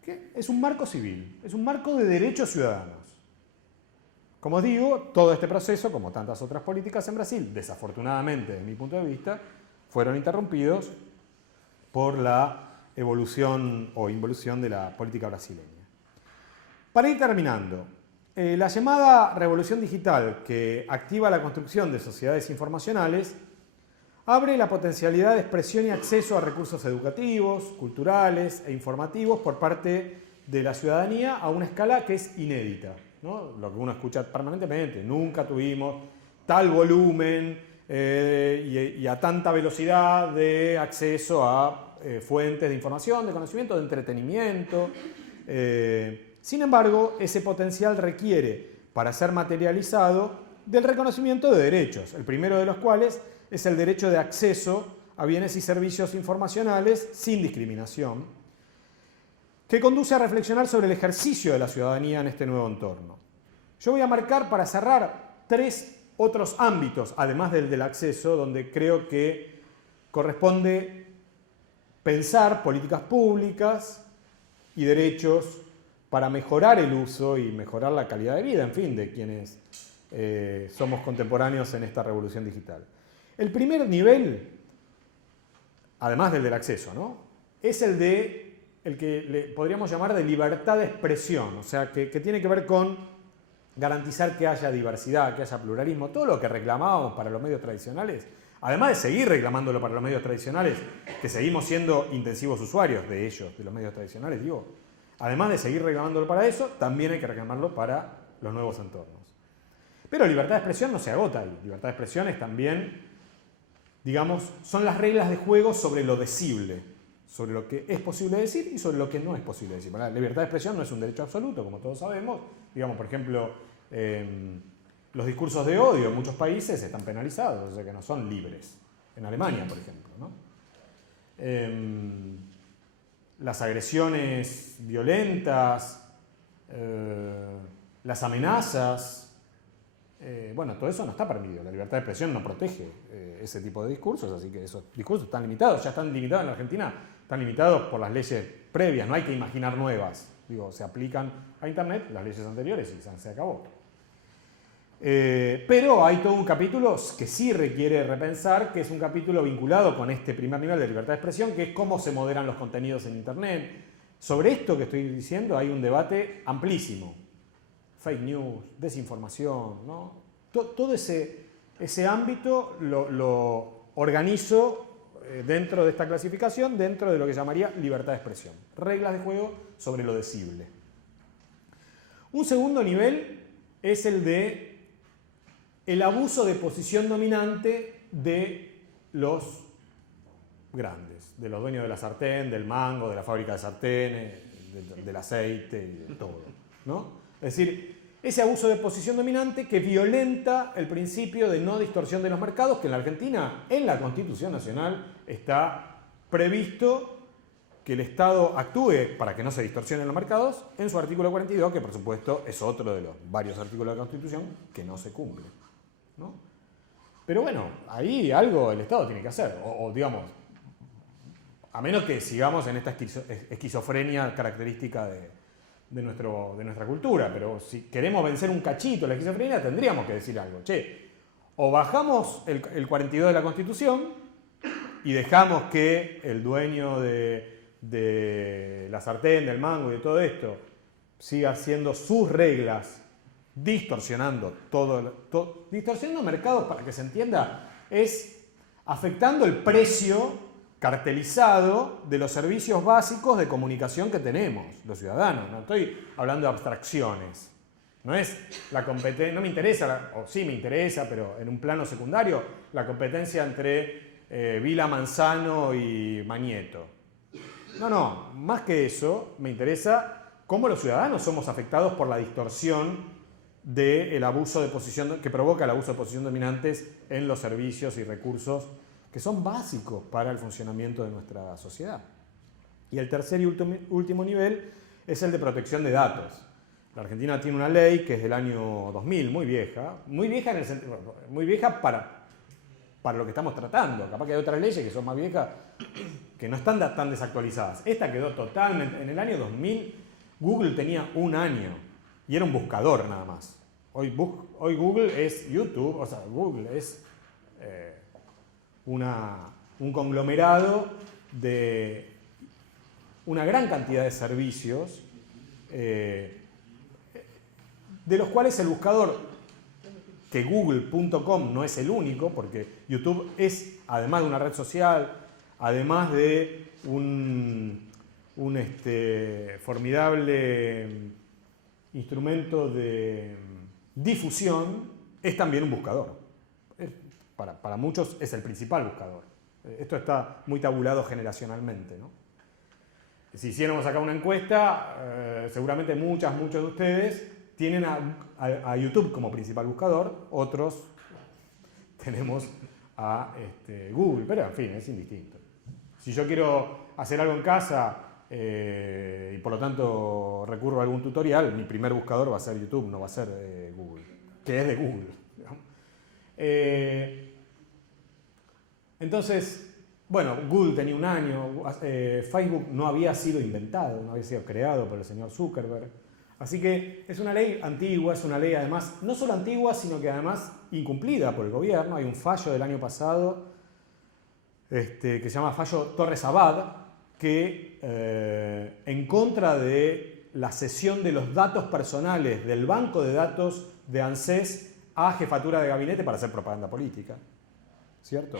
que es un marco civil, es un marco de derechos ciudadanos. Como os digo, todo este proceso, como tantas otras políticas en Brasil, desafortunadamente, desde mi punto de vista, fueron interrumpidos por la evolución o involución de la política brasileña. Para ir terminando, la llamada revolución digital, que activa la construcción de sociedades informacionales, abre la potencialidad de expresión y acceso a recursos educativos, culturales e informativos por parte de la ciudadanía a una escala que es inédita, ¿no? Lo que uno escucha permanentemente, nunca tuvimos tal volumen y a tanta velocidad de acceso a fuentes de información, de conocimiento, de entretenimiento. Sin embargo, ese potencial requiere, para ser materializado, del reconocimiento de derechos, el primero de los cuales es el derecho de acceso a bienes y servicios informacionales sin discriminación, que conduce a reflexionar sobre el ejercicio de la ciudadanía en este nuevo entorno. Yo voy a marcar, para cerrar, 3 otros ámbitos, además del acceso, donde creo que corresponde pensar políticas públicas y derechos para mejorar el uso y mejorar la calidad de vida, en fin, de quienes somos contemporáneos en esta revolución digital. El primer nivel, además del acceso, ¿no?, es el que le podríamos llamar de libertad de expresión, o sea, que tiene que ver con garantizar que haya diversidad, que haya pluralismo, todo lo que reclamábamos para los medios tradicionales, además de seguir reclamándolo para los medios tradicionales, que seguimos siendo intensivos usuarios de ellos, de los medios tradicionales, digo, además de seguir reclamándolo para eso, también hay que reclamarlo para los nuevos entornos. Pero libertad de expresión no se agota ahí. Libertad de expresión es también, digamos, son las reglas de juego sobre lo decible, sobre lo que es posible decir y sobre lo que no es posible decir. La libertad de expresión no es un derecho absoluto, como todos sabemos. Digamos, por ejemplo, los discursos de odio en muchos países están penalizados, o sea que no son libres. En Alemania, por ejemplo, ¿no? Las agresiones violentas, las amenazas, bueno, todo eso no está permitido. La libertad de expresión no protege ese tipo de discursos, así que esos discursos están limitados, ya están limitados en la Argentina, están limitados por las leyes previas, no hay que imaginar nuevas. Digo, se aplican a Internet las leyes anteriores y se acabó. Pero hay todo un capítulo que sí requiere repensar, que es un capítulo vinculado con este primer nivel de libertad de expresión, que es cómo se moderan los contenidos en Internet. Sobre esto que estoy diciendo hay un debate amplísimo. Fake news, desinformación, ¿no? Todo ese ámbito lo organizo dentro de esta clasificación, dentro de lo que llamaría libertad de expresión. Reglas de juego sobre lo decible. Un segundo nivel es el de el abuso de posición dominante de los grandes, de los dueños de la sartén, del mango, de la fábrica de sartenes, del aceite y de todo, ¿no? Es decir, ese abuso de posición dominante que violenta el principio de no distorsión de los mercados, que en la Argentina, en la Constitución Nacional, está previsto que el Estado actúe para que no se distorsionen los mercados, en su artículo 42, que por supuesto es otro de los varios artículos de la Constitución que no se cumple, ¿no? Pero bueno, ahí algo el Estado tiene que hacer, o digamos, a menos que sigamos en esta esquizofrenia característica de nuestra cultura, pero si queremos vencer un cachito la esquizofrenia, tendríamos que decir algo. Che, o bajamos el 42 de la Constitución y dejamos que el dueño de la sartén, del mango y de todo esto siga haciendo sus reglas, distorsionando distorsionando mercados, para que se entienda, es afectando el precio cartelizado de los servicios básicos de comunicación que tenemos los ciudadanos. No estoy hablando de abstracciones. No es la competencia, no me interesa, o sí me interesa, pero en un plano secundario, la competencia entre Vila Manzano y Mañeto. No, más que eso, me interesa cómo los ciudadanos somos afectados por la distorsión del abuso de posición, que provoca el abuso de posición dominantes en los servicios y recursos que son básicos para el funcionamiento de nuestra sociedad. Y el tercer y último nivel es el de protección de datos. La Argentina tiene una ley que es del año 2000, muy vieja en el sentido, muy vieja para lo que estamos tratando. Capaz que hay otras leyes que son más viejas que no están tan desactualizadas. Esta quedó totalmente, en el año 2000 Google tenía un año y era un buscador nada más. Hoy Google es YouTube, o sea, Google es un conglomerado de una gran cantidad de servicios, de los cuales el buscador, que google.com no es el único, porque YouTube es, además de una red social, además de un formidable instrumento de difusión, es también un buscador. Para muchos es el principal buscador. Esto está muy tabulado generacionalmente, ¿no? Si hiciéramos acá una encuesta, seguramente muchos de ustedes tienen a YouTube como principal buscador, otros tenemos a Google, pero en fin, es indistinto. Si yo quiero hacer algo en casa y por lo tanto recurro a algún tutorial, mi primer buscador va a ser YouTube, no va a ser Google, que es de Google, digamos. Entonces, bueno, Google tenía un año, Facebook no había sido inventado, no había sido creado por el señor Zuckerberg. Así que es una ley antigua, es una ley además, no solo antigua, sino que además incumplida por el gobierno. Hay un fallo del año pasado que se llama fallo Torres Abad, que en contra de la cesión de los datos personales del banco de datos de ANSES a jefatura de gabinete para hacer propaganda política. ¿Cierto?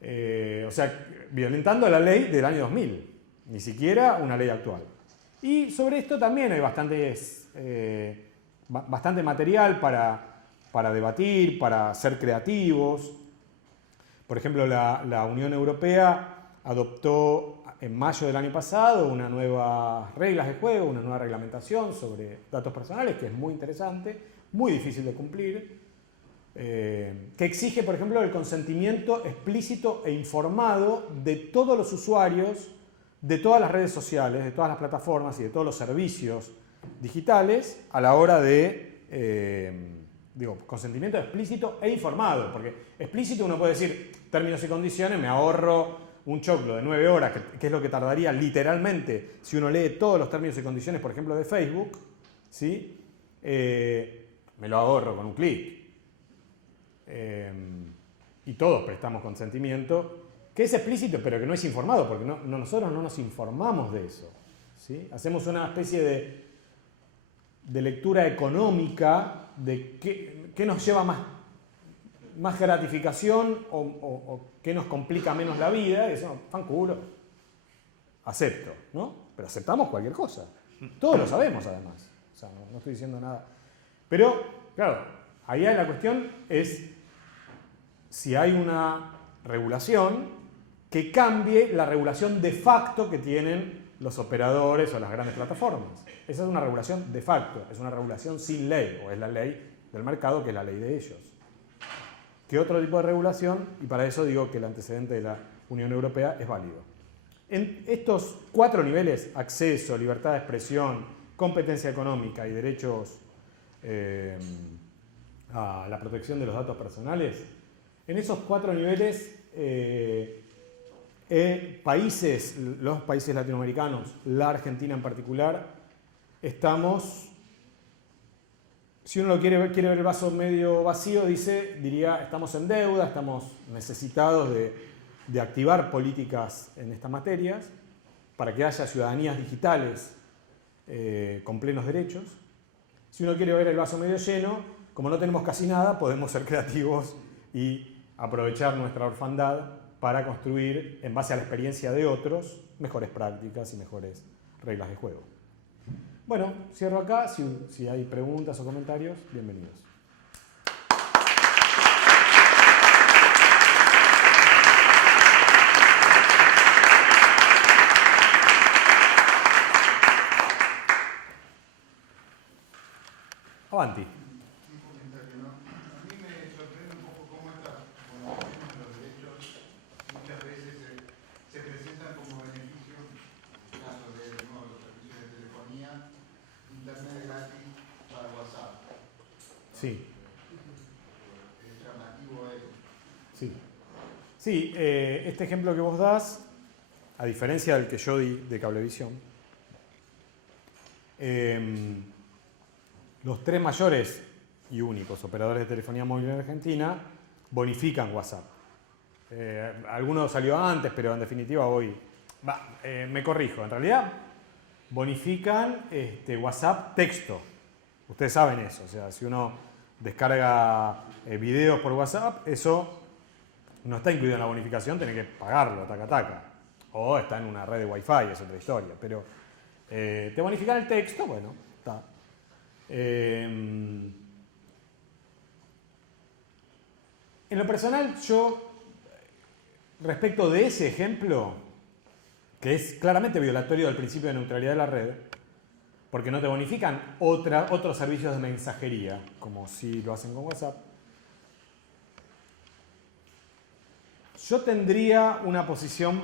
O sea, violentando la ley del año 2000, ni siquiera una ley actual. Y sobre esto también hay bastante material para debatir, para ser creativos. Por ejemplo, la Unión Europea adoptó en mayo del año pasado unas nuevas reglas de juego, una nueva reglamentación sobre datos personales, que es muy interesante, muy difícil de cumplir, que exige, por ejemplo, el consentimiento explícito e informado de todos los usuarios, de todas las redes sociales, de todas las plataformas y de todos los servicios digitales a la hora de, consentimiento explícito e informado, porque explícito uno puede decir términos y condiciones, me ahorro un choclo de 9 horas, que es lo que tardaría literalmente si uno lee todos los términos y condiciones, por ejemplo, de Facebook, ¿sí? Me lo ahorro con un clic. Y todos prestamos consentimiento, que es explícito, pero que no es informado, porque nosotros no nos informamos de eso, ¿sí? Hacemos una especie de lectura económica de qué nos lleva más gratificación o qué nos complica menos la vida, y eso, fanculo, acepto, ¿no? Pero aceptamos cualquier cosa. Todos lo sabemos, además. O sea, no estoy diciendo nada. Pero, claro, ahí la cuestión es si hay una regulación que cambie la regulación de facto que tienen los operadores o las grandes plataformas. Esa es una regulación de facto, es una regulación sin ley, o es la ley del mercado, que es la ley de ellos. ¿Qué otro tipo de regulación? Y para eso digo que el antecedente de la Unión Europea es válido. En estos 4 niveles, acceso, libertad de expresión, competencia económica y derechos a la protección de los datos personales, en esos 4 niveles, los países latinoamericanos, la Argentina en particular, estamos, si uno quiere ver el vaso medio vacío, diría, estamos en deuda, estamos necesitados de activar políticas en estas materias para que haya ciudadanías digitales con plenos derechos. Si uno quiere ver el vaso medio lleno, como no tenemos casi nada, podemos ser creativos y aprovechar nuestra orfandad para construir, en base a la experiencia de otros, mejores prácticas y mejores reglas de juego. Bueno, cierro acá. Si hay preguntas o comentarios, bienvenidos. Avanti. Sí. Sí, este ejemplo que vos das, a diferencia del que yo di de Cablevisión, los 3 mayores y únicos operadores de telefonía móvil en Argentina bonifican WhatsApp. Alguno salió antes, pero en definitiva hoy... me corrijo, en realidad bonifican WhatsApp texto. Ustedes saben eso, o sea, si uno descarga videos por WhatsApp, eso no está incluido en la bonificación, tiene que pagarlo, taca. O está en una red de Wi-Fi, es otra historia. Pero te bonifican el texto, bueno, está. En lo personal, yo, respecto de ese ejemplo, que es claramente violatorio del principio de neutralidad de la red, porque no te bonifican otros servicios de mensajería, como si lo hacen con WhatsApp, yo tendría una posición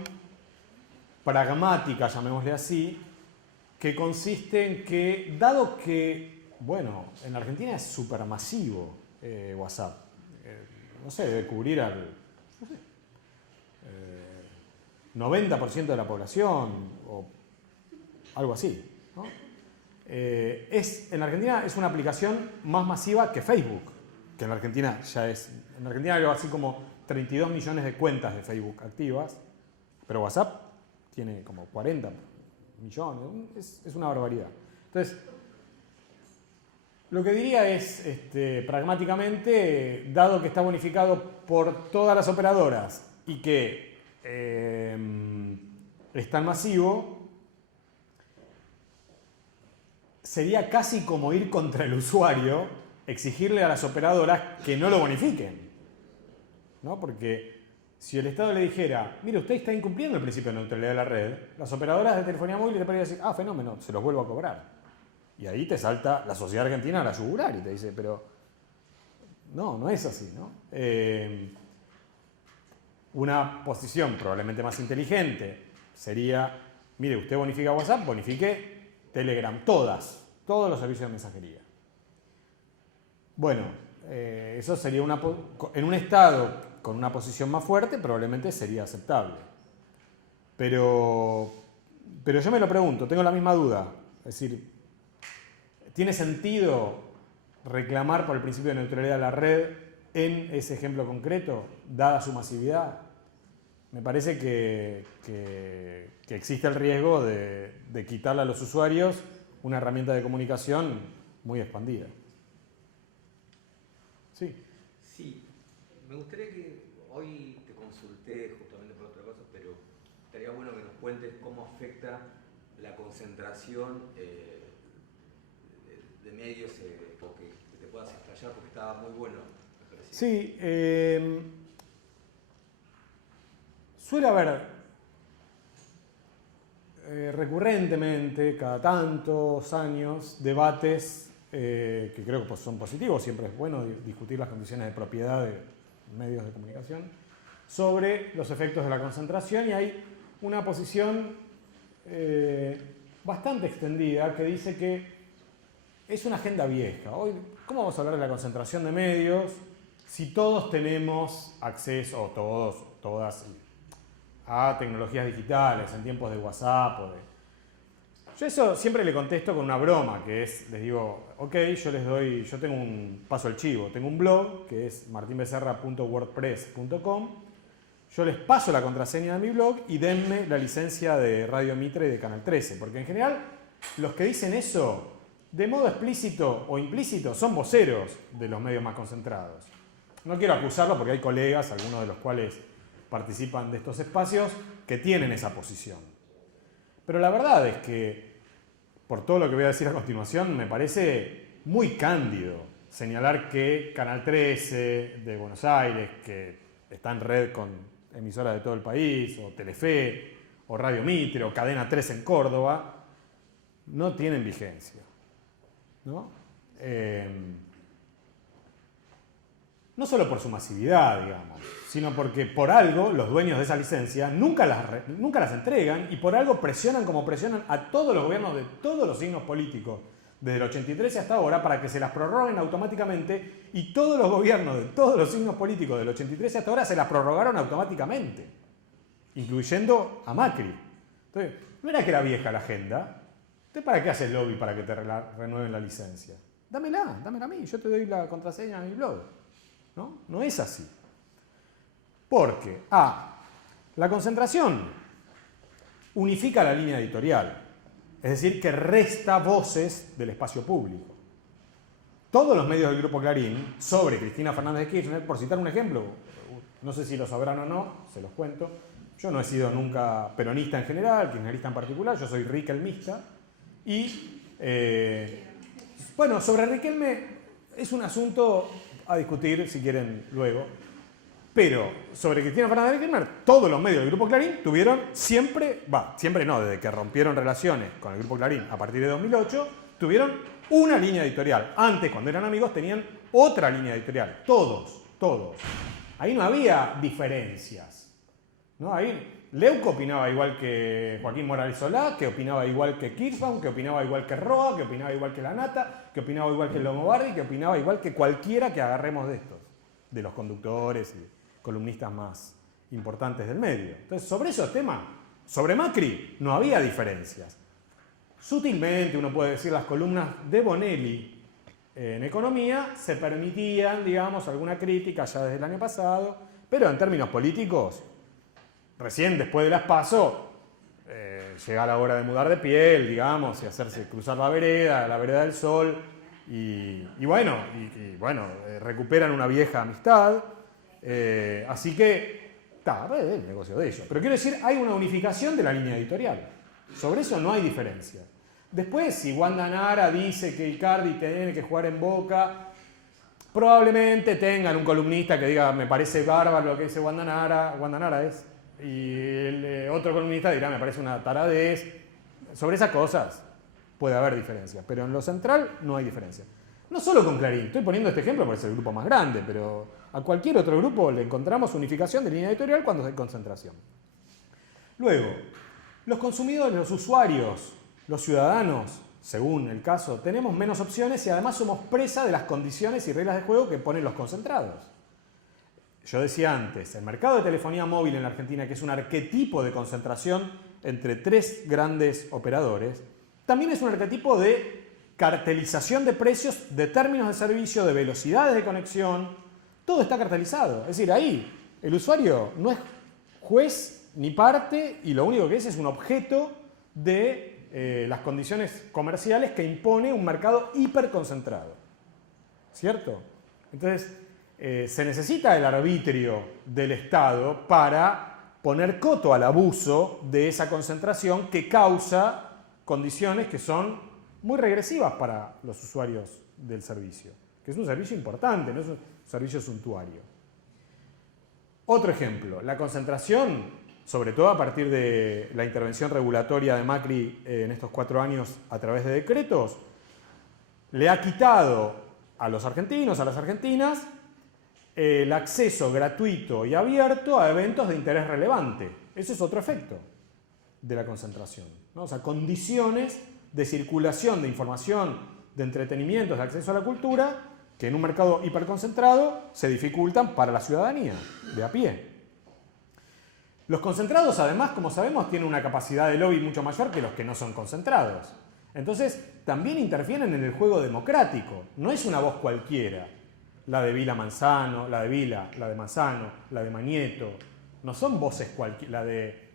pragmática, llamémosle así, que consiste en que, dado que, bueno, en Argentina es supermasivo WhatsApp, no sé, debe cubrir al 90% de la población o algo así, ¿no? En Argentina es una aplicación más masiva que Facebook, que en Argentina ya es. En Argentina hay algo así como 32 millones de cuentas de Facebook activas, pero WhatsApp tiene como 40 millones, es una barbaridad. Entonces, lo que diría es, pragmáticamente, dado que está bonificado por todas las operadoras y que es tan masivo, sería casi como ir contra el usuario, exigirle a las operadoras que no lo bonifiquen, ¿no? Porque si el Estado le dijera, mire, usted está incumpliendo el principio de neutralidad de la red, las operadoras de telefonía móvil te podrían decir, ah, fenómeno, se los vuelvo a cobrar. Y ahí te salta la sociedad argentina a la yugular y te dice, pero no es así, ¿no? Una posición probablemente más inteligente sería, mire, usted bonifica WhatsApp, bonifique Telegram, todos los servicios de mensajería. Bueno, eso sería en un Estado con una posición más fuerte, probablemente sería aceptable. Pero yo me lo pregunto, tengo la misma duda. Es decir, ¿tiene sentido reclamar por el principio de neutralidad de la red en ese ejemplo concreto, dada su masividad? Me parece que existe el riesgo de quitarle a los usuarios una herramienta de comunicación muy expandida. Sí. Sí, me gustaría que hoy te consulté justamente por otra cosa, pero estaría bueno que nos cuentes cómo afecta la concentración de medios o que te puedas explayar, porque estaba muy bueno, me parecía. Sí, suele haber recurrentemente, cada tantos años, debates que creo que son positivos, siempre es bueno discutir las condiciones de propiedad de medios de comunicación, sobre los efectos de la concentración, y hay una posición bastante extendida que dice que es una agenda vieja. Hoy, ¿cómo vamos a hablar de la concentración de medios si todos tenemos acceso, o todas, a tecnologías digitales en tiempos de WhatsApp o de... Yo eso siempre le contesto con una broma, que es, les digo, ok, yo tengo paso el chivo, tengo un blog que es martinbecerra.wordpress.com, yo les paso la contraseña de mi blog y denme la licencia de Radio Mitre y de Canal 13, porque en general los que dicen eso, de modo explícito o implícito, son voceros de los medios más concentrados. No quiero acusarlo porque hay colegas, algunos de los cuales participan de estos espacios, que tienen esa posición. Pero la verdad es que, por todo lo que voy a decir a continuación, me parece muy cándido señalar que Canal 13 de Buenos Aires, que está en red con emisoras de todo el país, o Telefe, o Radio Mitre, o Cadena 3 en Córdoba, no tienen vigencia, ¿no? No solo por su masividad, digamos, sino porque por algo los dueños de esa licencia nunca las entregan, y por algo presionan como presionan a todos los gobiernos de todos los signos políticos desde el 83 hasta ahora para que se las prorroguen automáticamente, y todos los gobiernos de todos los signos políticos del 83 hasta ahora se las prorrogaron automáticamente, incluyendo a Macri. Entonces, no era que era vieja la agenda. ¿Usted para qué hace el lobby para que te renueven la licencia? Dámela a mí, yo te doy la contraseña de mi blog. No es así. Porque, la concentración unifica la línea editorial, es decir, que resta voces del espacio público. Todos los medios del Grupo Clarín, sobre Cristina Fernández de Kirchner, por citar un ejemplo, no sé si lo sabrán o no, se los cuento, yo no he sido nunca peronista en general, kirchnerista en particular, yo soy riquelmista, y, bueno, sobre Riquelme es un asunto a discutir, si quieren, luego. Pero sobre Cristina Fernández de Kirchner, todos los medios del Grupo Clarín tuvieron siempre no, desde que rompieron relaciones con el Grupo Clarín a partir de 2008, tuvieron una línea editorial. Antes, cuando eran amigos, tenían otra línea editorial. Todos. Ahí no había diferencias, ¿no? Ahí Leuco opinaba igual que Joaquín Morales Solá, que opinaba igual que Kirchbaum, que opinaba igual que Roa, que opinaba igual que Lanata, que opinaba igual que Longobardi, que opinaba igual que cualquiera que agarremos de estos, de los conductores y columnistas más importantes del medio. Entonces, sobre esos temas, sobre Macri, no había diferencias. Sutilmente, uno puede decir, las columnas de Bonelli en economía se permitían, digamos, alguna crítica ya desde el año pasado, pero en términos políticos, recién después de las PASO, llega la hora de mudar de piel, digamos, y hacerse cruzar la vereda del sol, y bueno, recuperan una vieja amistad, así que está, es el negocio de ellos. Pero quiero decir, hay una unificación de la línea editorial, sobre eso no hay diferencia. Después, si Wanda Nara dice que Icardi tiene que jugar en Boca, probablemente tengan un columnista que diga, me parece bárbaro lo que dice Wanda Nara es, y el otro columnista dirá, me parece una taradez. Sobre esas cosas puede haber diferencias, pero en lo central no hay diferencia. No solo con Clarín, estoy poniendo este ejemplo porque es el grupo más grande, pero a cualquier otro grupo le encontramos unificación de línea editorial cuando hay concentración. Luego, los consumidores, los usuarios, los ciudadanos, según el caso, tenemos menos opciones y además somos presa de las condiciones y reglas de juego que ponen los concentrados. Yo decía antes, el mercado de telefonía móvil en la Argentina, que es un arquetipo de concentración entre 3 grandes operadores, también es un arquetipo de cartelización de precios, de términos de servicio, de velocidades de conexión. Todo está cartelizado. Es decir, ahí el usuario no es juez ni parte y lo único que es un objeto de las condiciones comerciales que impone un mercado hiperconcentrado. ¿Cierto? Entonces, se necesita el arbitrio del Estado para poner coto al abuso de esa concentración que causa condiciones que son muy regresivas para los usuarios del servicio, que es un servicio importante, no es un servicio suntuario. Otro ejemplo, la concentración, sobre todo a partir de la intervención regulatoria de Macri en estos 4 años a través de decretos, le ha quitado a los argentinos, a las argentinas, el acceso gratuito y abierto a eventos de interés relevante. Ese es otro efecto de la concentración, ¿no? O sea, condiciones de circulación de información, de entretenimiento, de acceso a la cultura, que en un mercado hiperconcentrado se dificultan para la ciudadanía de a pie. Los concentrados, además, como sabemos, tienen una capacidad de lobby mucho mayor que los que no son concentrados. Entonces, también interfieren en el juego democrático. No es una voz cualquiera. La de Vila Manzano, la de Vila, la de Manzano, la de Manieto. No son voces cualquiera. La de,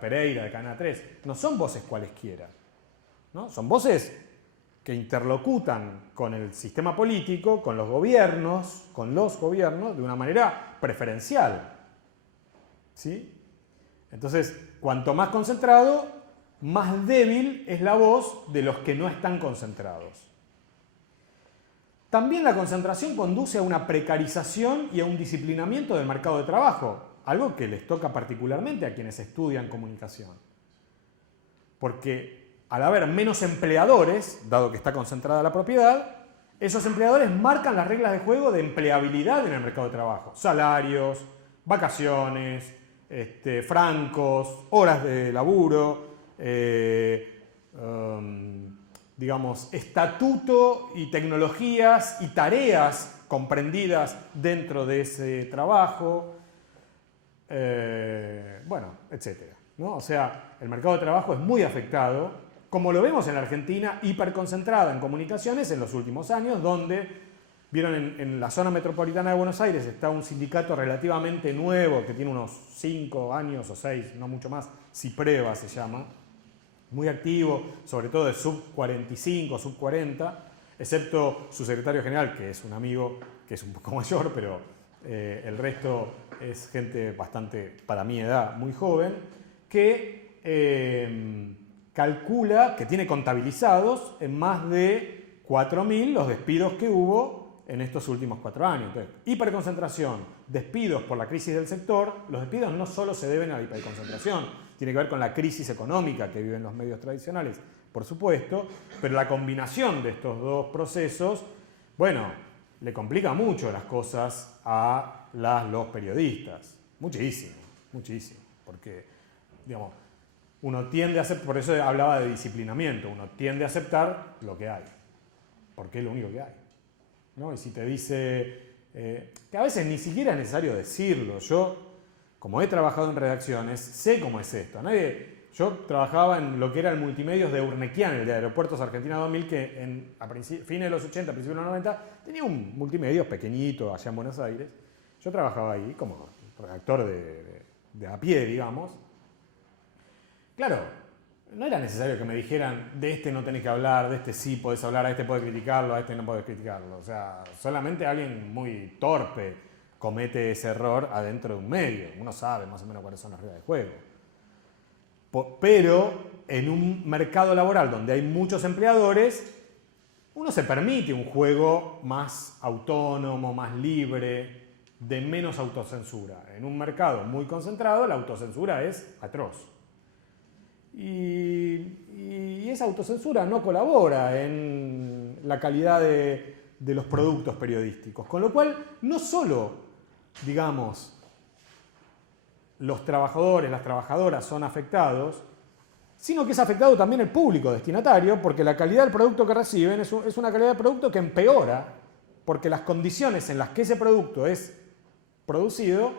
Pereira, de Cadena 3. No son voces cualesquiera, ¿no? Son voces que interlocutan con el sistema político, con los gobiernos, de una manera preferencial. ¿Sí? Entonces, cuanto más concentrado, más débil es la voz de los que no están concentrados. También la concentración conduce a una precarización y a un disciplinamiento del mercado de trabajo, algo que les toca particularmente a quienes estudian comunicación. Porque al haber menos empleadores, dado que está concentrada la propiedad, esos empleadores marcan las reglas de juego de empleabilidad en el mercado de trabajo. Salarios, vacaciones, francos, horas de laburo, digamos, estatuto y tecnologías y tareas comprendidas dentro de ese trabajo, bueno, etcétera, ¿no? O sea, el mercado de trabajo es muy afectado, como lo vemos en la Argentina, hiperconcentrada en comunicaciones en los últimos años, donde, vieron, en la zona metropolitana de Buenos Aires está un sindicato relativamente nuevo, que tiene unos 5 años o 6, no mucho más, Cipreva se llama, muy activo, sobre todo de sub 45, sub 40, excepto su secretario general, que es un amigo que es un poco mayor, pero el resto es gente bastante, para mi edad, muy joven, que calcula que tiene contabilizados en más de 4.000 los despidos que hubo en estos últimos 4 años. Entonces, hiperconcentración, despidos por la crisis del sector. Los despidos no solo se deben a la hiperconcentración, tiene que ver con la crisis económica que viven los medios tradicionales, por supuesto, pero la combinación de estos dos procesos, bueno, le complica mucho las cosas a los periodistas. Muchísimo, muchísimo. Porque, digamos, uno tiende a aceptar, por eso hablaba de disciplinamiento, uno tiende a aceptar lo que hay, porque es lo único que hay, ¿no? Y si te dice, que a veces ni siquiera es necesario decirlo, yo, como he trabajado en redacciones, sé cómo es esto. Yo trabajaba en lo que era el multimedios de Urnequian, el de Aeropuertos Argentina 2000, que a fines de los 80, principios de los 90, tenía un multimedios pequeñito allá en Buenos Aires. Yo trabajaba ahí como redactor de a pie, digamos. claro, no era necesario que me dijeran, de este no tenés que hablar, de este sí podés hablar, a este podés criticarlo, a este no podés criticarlo. O sea, solamente alguien muy torpe comete ese error adentro de un medio. Uno sabe más o menos cuáles son las reglas de juego. Pero en un mercado laboral donde hay muchos empleadores, uno se permite un juego más autónomo, más libre, de menos autocensura. En un mercado muy concentrado, la autocensura es atroz. Y esa autocensura no colabora en la calidad de los productos periodísticos. Con lo cual, no solo, digamos, los trabajadores, las trabajadoras son afectados, sino que es afectado también el público destinatario, porque la calidad del producto que reciben es una calidad de producto que empeora, porque las condiciones en las que ese producto es producido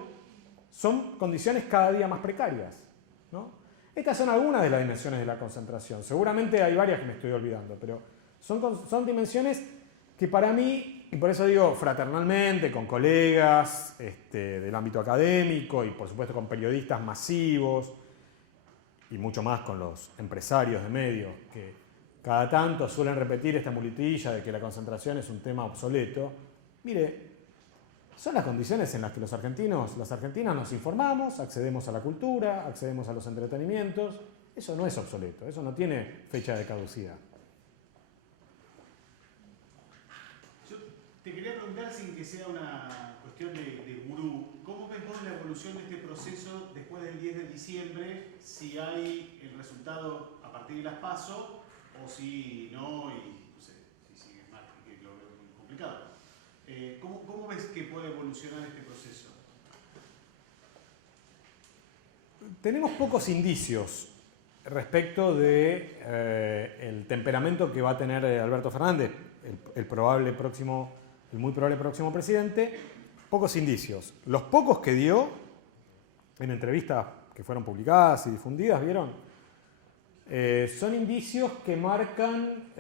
son condiciones cada día más precarias, ¿no? Estas son algunas de las dimensiones de la concentración. Seguramente hay varias que me estoy olvidando, pero son dimensiones que para mí, y por eso digo fraternalmente, con colegas del ámbito académico y por supuesto con periodistas masivos y mucho más con los empresarios de medios que cada tanto suelen repetir esta muletilla de que la concentración es un tema obsoleto. Mire, son las condiciones en las que los argentinos, las argentinas nos informamos, accedemos a la cultura, accedemos a los entretenimientos. Eso no es obsoleto, eso no tiene fecha de caducidad. Yo te quería preguntar, sin que sea una cuestión de gurú, ¿cómo ves vos la evolución de este proceso después del 10 de diciembre? Si hay el resultado a partir de las PASO o si no, y no sé, si sigue mal, que lo veo muy complicado. ¿Cómo ves que puede evolucionar este proceso? Tenemos pocos indicios respecto del temperamento que va a tener Alberto Fernández, el muy probable próximo presidente. Pocos indicios. Los pocos que dio en entrevistas que fueron publicadas y difundidas, ¿vieron? Son indicios que marcan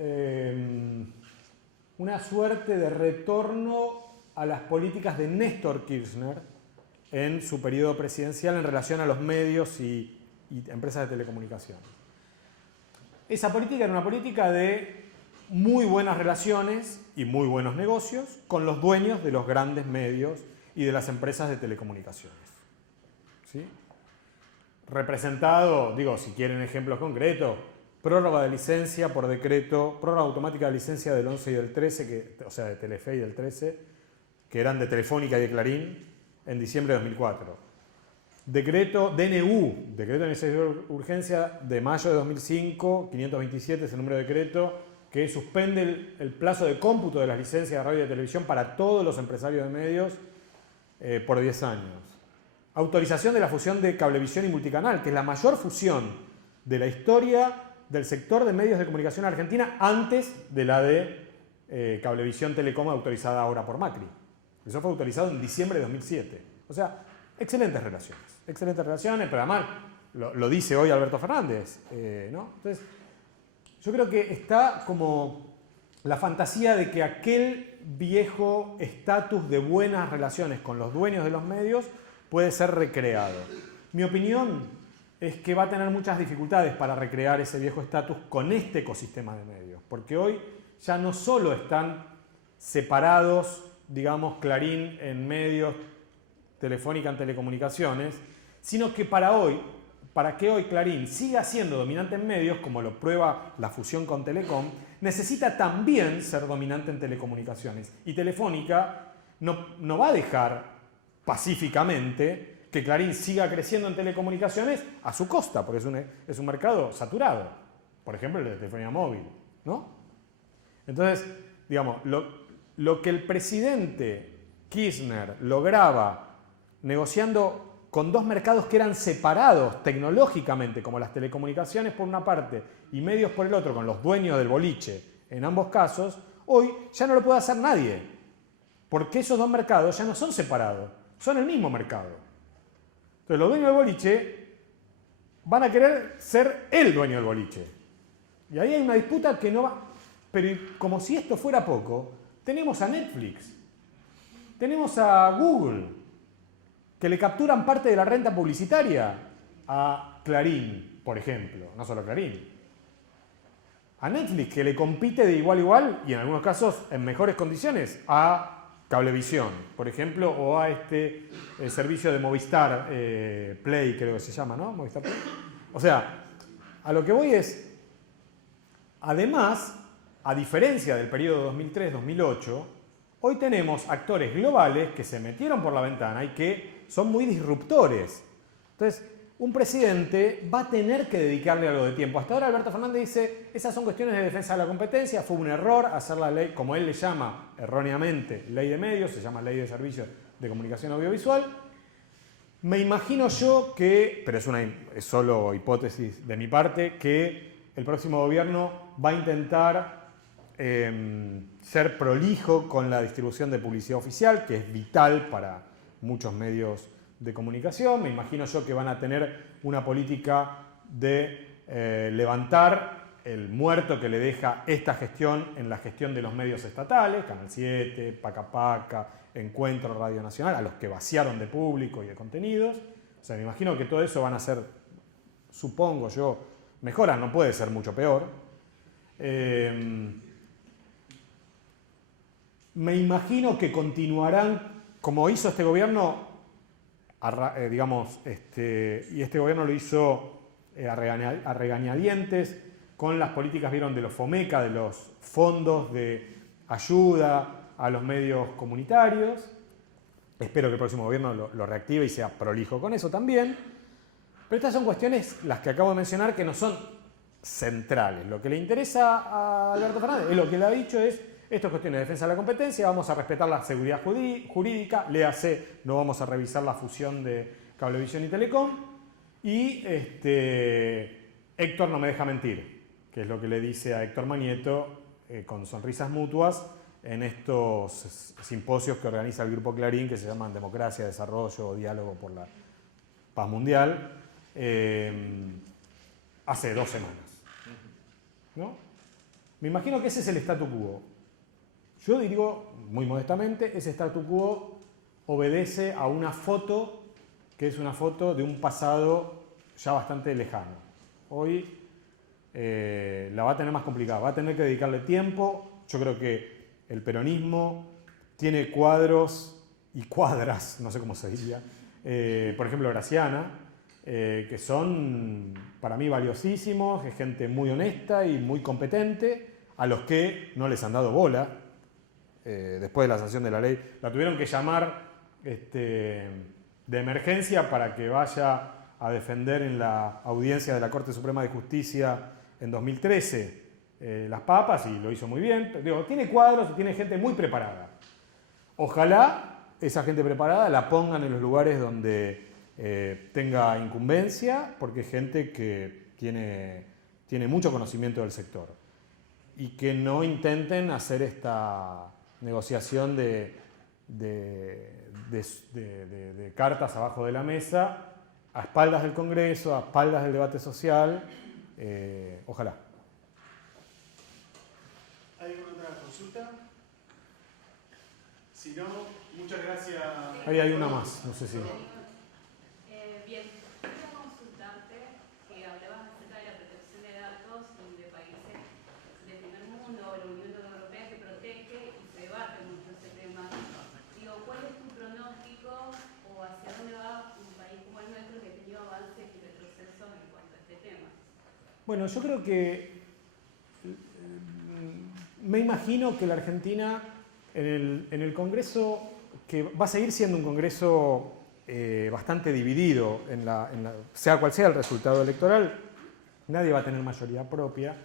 una suerte de retorno a las políticas de Néstor Kirchner en su periodo presidencial en relación a los medios y empresas de telecomunicación. Esa política era una política de muy buenas relaciones y muy buenos negocios con los dueños de los grandes medios y de las empresas de telecomunicaciones. ¿Sí? Representado, digo, si quieren ejemplos concretos, prórroga de licencia por decreto, prórroga automática de licencia del 11 y del 13, o sea, de Telefe y del 13, que eran de Telefónica y de Clarín, en diciembre de 2004. Decreto DNU, decreto de necesidad de urgencia de mayo de 2005, 527 es el número de decreto, que suspende el plazo de cómputo de las licencias de radio y de televisión para todos los empresarios de medios por 10 años. Autorización de la fusión de Cablevisión y Multicanal, que es la mayor fusión de la historia del sector de medios de comunicación argentina antes de la de Cablevisión Telecom autorizada ahora por Macri. Eso fue autorizado en diciembre de 2007. O sea, excelentes relaciones, pero además lo dice hoy Alberto Fernández, ¿no? Entonces, yo creo que está como la fantasía de que aquel viejo estatus de buenas relaciones con los dueños de los medios puede ser recreado. Mi opinión es que va a tener muchas dificultades para recrear ese viejo estatus con este ecosistema de medios, porque hoy ya no solo están separados, digamos, Clarín en medios, Telefónica en telecomunicaciones, sino que para que hoy Clarín siga siendo dominante en medios, como lo prueba la fusión con Telecom, necesita también ser dominante en telecomunicaciones. Y Telefónica no va a dejar pacíficamente que Clarín siga creciendo en telecomunicaciones a su costa, porque es un mercado saturado. Por ejemplo, el de telefonía móvil, ¿no? Entonces, digamos, lo que el presidente Kirchner lograba negociando con dos mercados que eran separados tecnológicamente, como las telecomunicaciones por una parte y medios por el otro, con los dueños del boliche en ambos casos, hoy ya no lo puede hacer nadie, porque esos dos mercados ya no son separados, son el mismo mercado. Entonces los dueños del boliche van a querer ser el dueño del boliche. Y ahí hay una disputa que no va... Pero como si esto fuera poco, tenemos a Netflix, tenemos a Google, que le capturan parte de la renta publicitaria a Clarín por ejemplo, no solo Clarín. A Netflix, que le compite de igual a igual, y en algunos casos en mejores condiciones, a Cablevisión, por ejemplo, o a este servicio de Movistar Play, creo que se llama, ¿no? Movistar Play. O sea, a lo que voy es, además, a diferencia del periodo 2003-2008, hoy tenemos actores globales que se metieron por la ventana y que son muy disruptores. Entonces, un presidente va a tener que dedicarle algo de tiempo. Hasta ahora Alberto Fernández dice, esas son cuestiones de defensa de la competencia, fue un error hacer la ley, como él le llama erróneamente, ley de medios, se llama ley de servicios de comunicación audiovisual. Me imagino yo que, pero es solo hipótesis de mi parte, que el próximo gobierno va a intentar ser prolijo con la distribución de publicidad oficial, que es vital para muchos medios de comunicación. Me imagino yo que van a tener una política de levantar el muerto que le deja esta gestión en la gestión de los medios estatales, Canal 7, Paca Paca, Encuentro, Radio Nacional, a los que vaciaron de público y de contenidos. O sea, me imagino que todo eso van a ser, supongo yo, mejoras, no puede ser mucho peor. Me imagino que continuarán, como hizo este gobierno, y este gobierno lo hizo a regañadientes con las políticas, vieron, de los FOMECA, de los fondos de ayuda a los medios comunitarios. Espero que el próximo gobierno lo reactive y sea prolijo con eso también. Pero estas son cuestiones, las que acabo de mencionar, que no son centrales. Lo que le interesa a Alberto Fernández, lo que le ha dicho es, esto es cuestión de defensa de la competencia, vamos a respetar la seguridad jurídica, léase, no vamos a revisar la fusión de Cablevisión y Telecom, y Héctor no me deja mentir, que es lo que le dice a Héctor Manieto con sonrisas mutuas en estos simposios que organiza el Grupo Clarín, que se llaman Democracia, Desarrollo o Diálogo por la Paz Mundial, hace 2 semanas. ¿No? Me imagino que ese es el statu quo. Yo digo, muy modestamente, ese statu quo obedece a una foto que es una foto de un pasado ya bastante lejano. Hoy la va a tener más complicada, va a tener que dedicarle tiempo. Yo creo que el peronismo tiene cuadros y cuadras, no sé cómo se diría, por ejemplo Graciana, que son para mí valiosísimos, es gente muy honesta y muy competente, a los que no les han dado bola. Después de la sanción de la ley, la tuvieron que llamar de emergencia para que vaya a defender en la audiencia de la Corte Suprema de Justicia en 2013 las papas, y lo hizo muy bien. Pero, digo, tiene cuadros y tiene gente muy preparada. Ojalá esa gente preparada la pongan en los lugares donde tenga incumbencia, porque es gente que tiene mucho conocimiento del sector. Y que no intenten hacer esta negociación de cartas abajo de la mesa, a espaldas del Congreso, a espaldas del debate social. Ojalá. ¿Hay alguna otra consulta? Si no, muchas gracias. Ahí hay una más, no sé si... Bien, quería consultarte que hablabas acerca de la protección de datos de países del primer mundo o la Unión Europea que protege y se debate mucho este tema. Digo, ¿cuál es tu pronóstico o hacia dónde va un país como el nuestro que ha tenido avances y retrocesos en cuanto a este tema? Bueno, yo creo que me imagino que la Argentina en el Congreso, que va a seguir siendo un Congreso bastante dividido, sea cual sea el resultado electoral, nadie va a tener mayoría propia.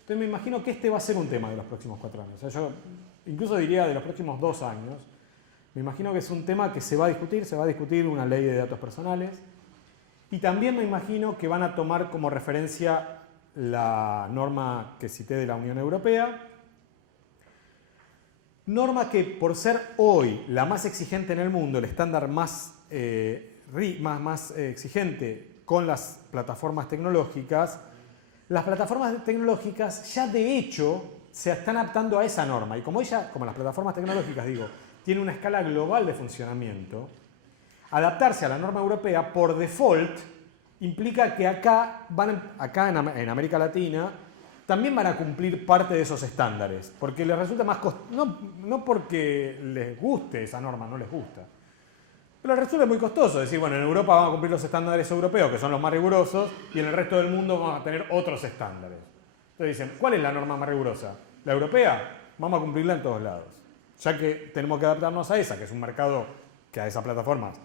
Entonces me imagino que este va a ser un tema de los próximos 4 años. O sea, yo incluso diría de los próximos 2 años. Me imagino que es un tema que se va a discutir una ley de datos personales. Y también me imagino que van a tomar como referencia la norma que cité de la Unión Europea. Norma que, por ser hoy la más exigente en el mundo, el estándar más exigente con las plataformas tecnológicas, las plataformas tecnológicas ya de hecho se están adaptando a esa norma. Y como las plataformas tecnológicas, digo, tienen una escala global de funcionamiento, adaptarse a la norma europea por default implica que acá en América Latina también van a cumplir parte de esos estándares, porque les resulta más costoso, no porque les guste esa norma, no les gusta, pero les resulta muy costoso decir, bueno, en Europa vamos a cumplir los estándares europeos, que son los más rigurosos, y en el resto del mundo vamos a tener otros estándares. Entonces dicen, ¿cuál es la norma más rigurosa? ¿La europea? Vamos a cumplirla en todos lados. Ya que tenemos que adaptarnos a esa, que es un mercado que a esas plataformas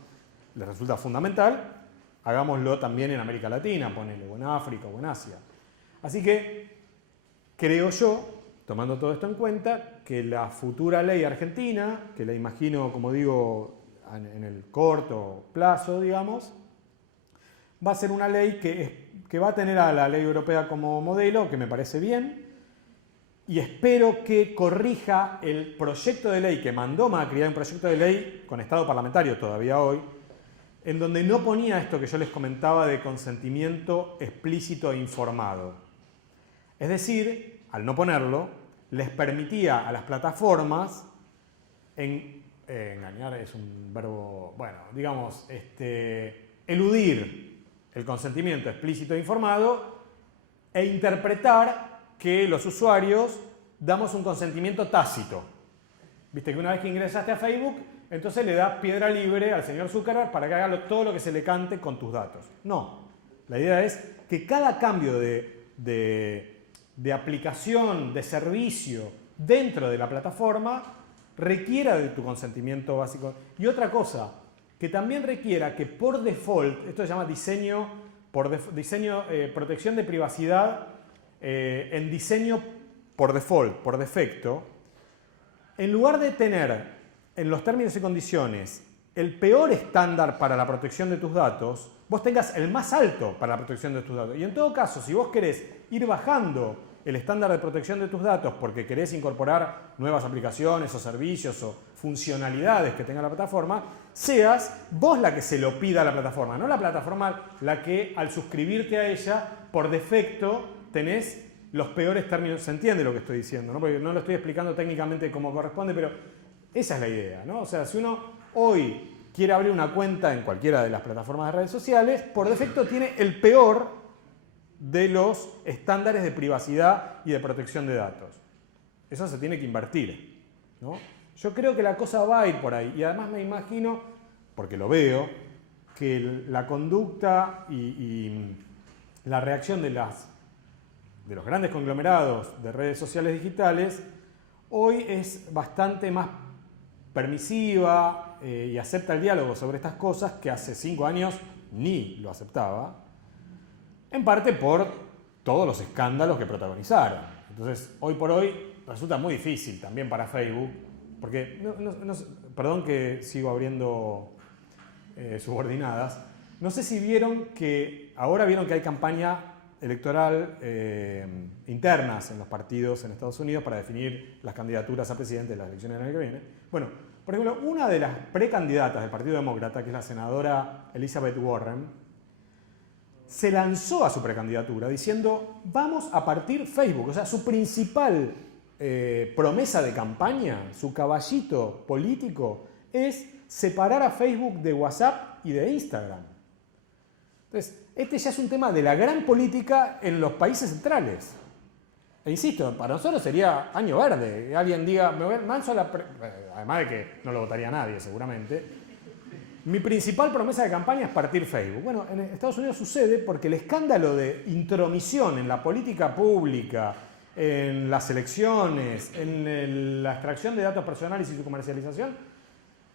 les resulta fundamental, hagámoslo también en América Latina, ponele, o en África, o en Asia. Así que creo yo, tomando todo esto en cuenta, que la futura ley argentina, que la imagino, como digo, en el corto plazo, digamos, va a ser una ley que va a tener a la ley europea como modelo, que me parece bien, y espero que corrija el proyecto de ley que mandó Macri, un proyecto de ley con estado parlamentario todavía hoy, en donde no ponía esto que yo les comentaba de consentimiento explícito e informado. Es decir, al no ponerlo, les permitía a las plataformas engañar es un verbo, bueno, digamos, eludir el consentimiento explícito e informado e interpretar que los usuarios damos un consentimiento tácito. Viste que una vez que ingresaste a Facebook, entonces le das piedra libre al señor Zuckerberg para que haga todo lo que se le cante con tus datos. No, la idea es que cada cambio de aplicación, de servicio dentro de la plataforma requiera de tu consentimiento básico. Y otra cosa, que también requiera que por default, esto se llama protección de privacidad en diseño por default, por defecto, en lugar de tener en los términos y condiciones el peor estándar para la protección de tus datos, vos tengas el más alto para la protección de tus datos. Y en todo caso, si vos querés ir bajando el estándar de protección de tus datos porque querés incorporar nuevas aplicaciones o servicios o funcionalidades que tenga la plataforma, seas vos la que se lo pida a la plataforma, no la plataforma la que al suscribirte a ella, por defecto, tenés los peores términos. Se entiende lo que estoy diciendo, ¿no? Porque no lo estoy explicando técnicamente como corresponde, pero esa es la idea, ¿no? O sea, si uno hoy quiere abrir una cuenta en cualquiera de las plataformas de redes sociales, por defecto tiene el peor de los estándares de privacidad y de protección de datos. Eso se tiene que invertir, ¿no? Yo creo que la cosa va a ir por ahí, y además me imagino, porque lo veo, que la conducta y la reacción de los grandes conglomerados de redes sociales digitales hoy es bastante más permisiva y acepta el diálogo sobre estas cosas que hace 5 años ni lo aceptaba, en parte por todos los escándalos que protagonizaron. Entonces, hoy por hoy resulta muy difícil también para Facebook, porque, perdón que sigo abriendo subordinadas, no sé si ahora vieron que hay campaña electoral internas en los partidos en Estados Unidos para definir las candidaturas a presidente de las elecciones del año que viene. Bueno, por ejemplo, una de las precandidatas del Partido Demócrata, que es la senadora Elizabeth Warren, se lanzó a su precandidatura diciendo, vamos a partir Facebook. O sea, su principal promesa de campaña, su caballito político, es separar a Facebook de WhatsApp y de Instagram. Entonces, este ya es un tema de la gran política en los países centrales. E insisto, para nosotros sería año verde. Alguien diga, me voy manso a la... Además de que no lo votaría nadie, seguramente. Mi principal promesa de campaña es partir Facebook. Bueno, en Estados Unidos sucede porque el escándalo de intromisión en la política pública, en las elecciones, en la extracción de datos personales y su comercialización,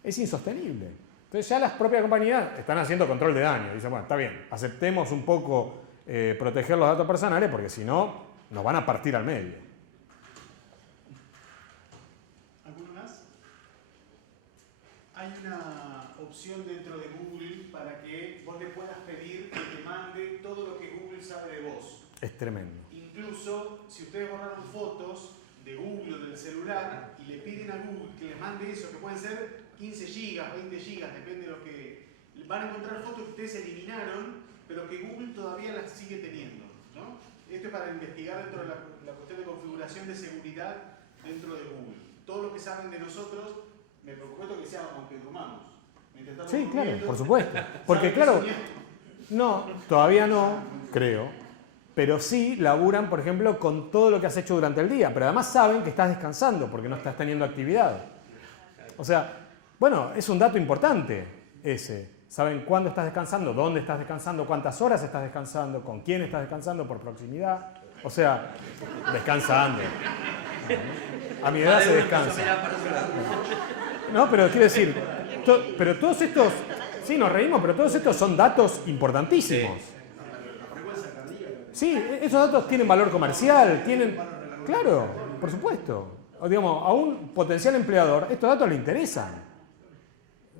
es insostenible. Entonces ya las propias compañías están haciendo control de daño. Dicen, bueno, está bien, aceptemos un poco proteger los datos personales porque si no, nos van a partir al medio. ¿Alguno más? Hay una opción dentro de Google para que vos le puedas pedir que te mande todo lo que Google sabe de vos. Es tremendo. Incluso si ustedes borraron fotos de Google o del celular y le piden a Google que les mande eso, que pueden ser 15 gigas, 20 gigas, depende de lo que... Van a encontrar fotos que ustedes eliminaron, pero que Google todavía las sigue teniendo, ¿no? Esto es para investigar dentro de la cuestión de configuración de seguridad dentro de Google. Todo lo que saben de nosotros, me preocupa que sea aunque durmamos. Sí, claro, por supuesto. Porque claro, No, todavía no, creo. Pero sí laburan, por ejemplo, con todo lo que has hecho durante el día. Pero además saben que estás descansando porque no estás teniendo actividad. O sea, bueno, es un dato importante ese. Saben cuándo estás descansando, dónde estás descansando, cuántas horas estás descansando, con quién estás descansando por proximidad. O sea, descansando. A mi edad se descansa. No, pero quiero decir, pero todos estos, sí, nos reímos, pero todos estos son datos importantísimos. Sí, esos datos tienen valor comercial, tienen, claro, por supuesto. O, digamos, a un potencial empleador estos datos le interesan.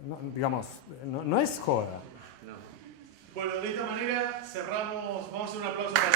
No, digamos, no es joda. Bueno, de esta manera cerramos, vamos a hacer un aplauso para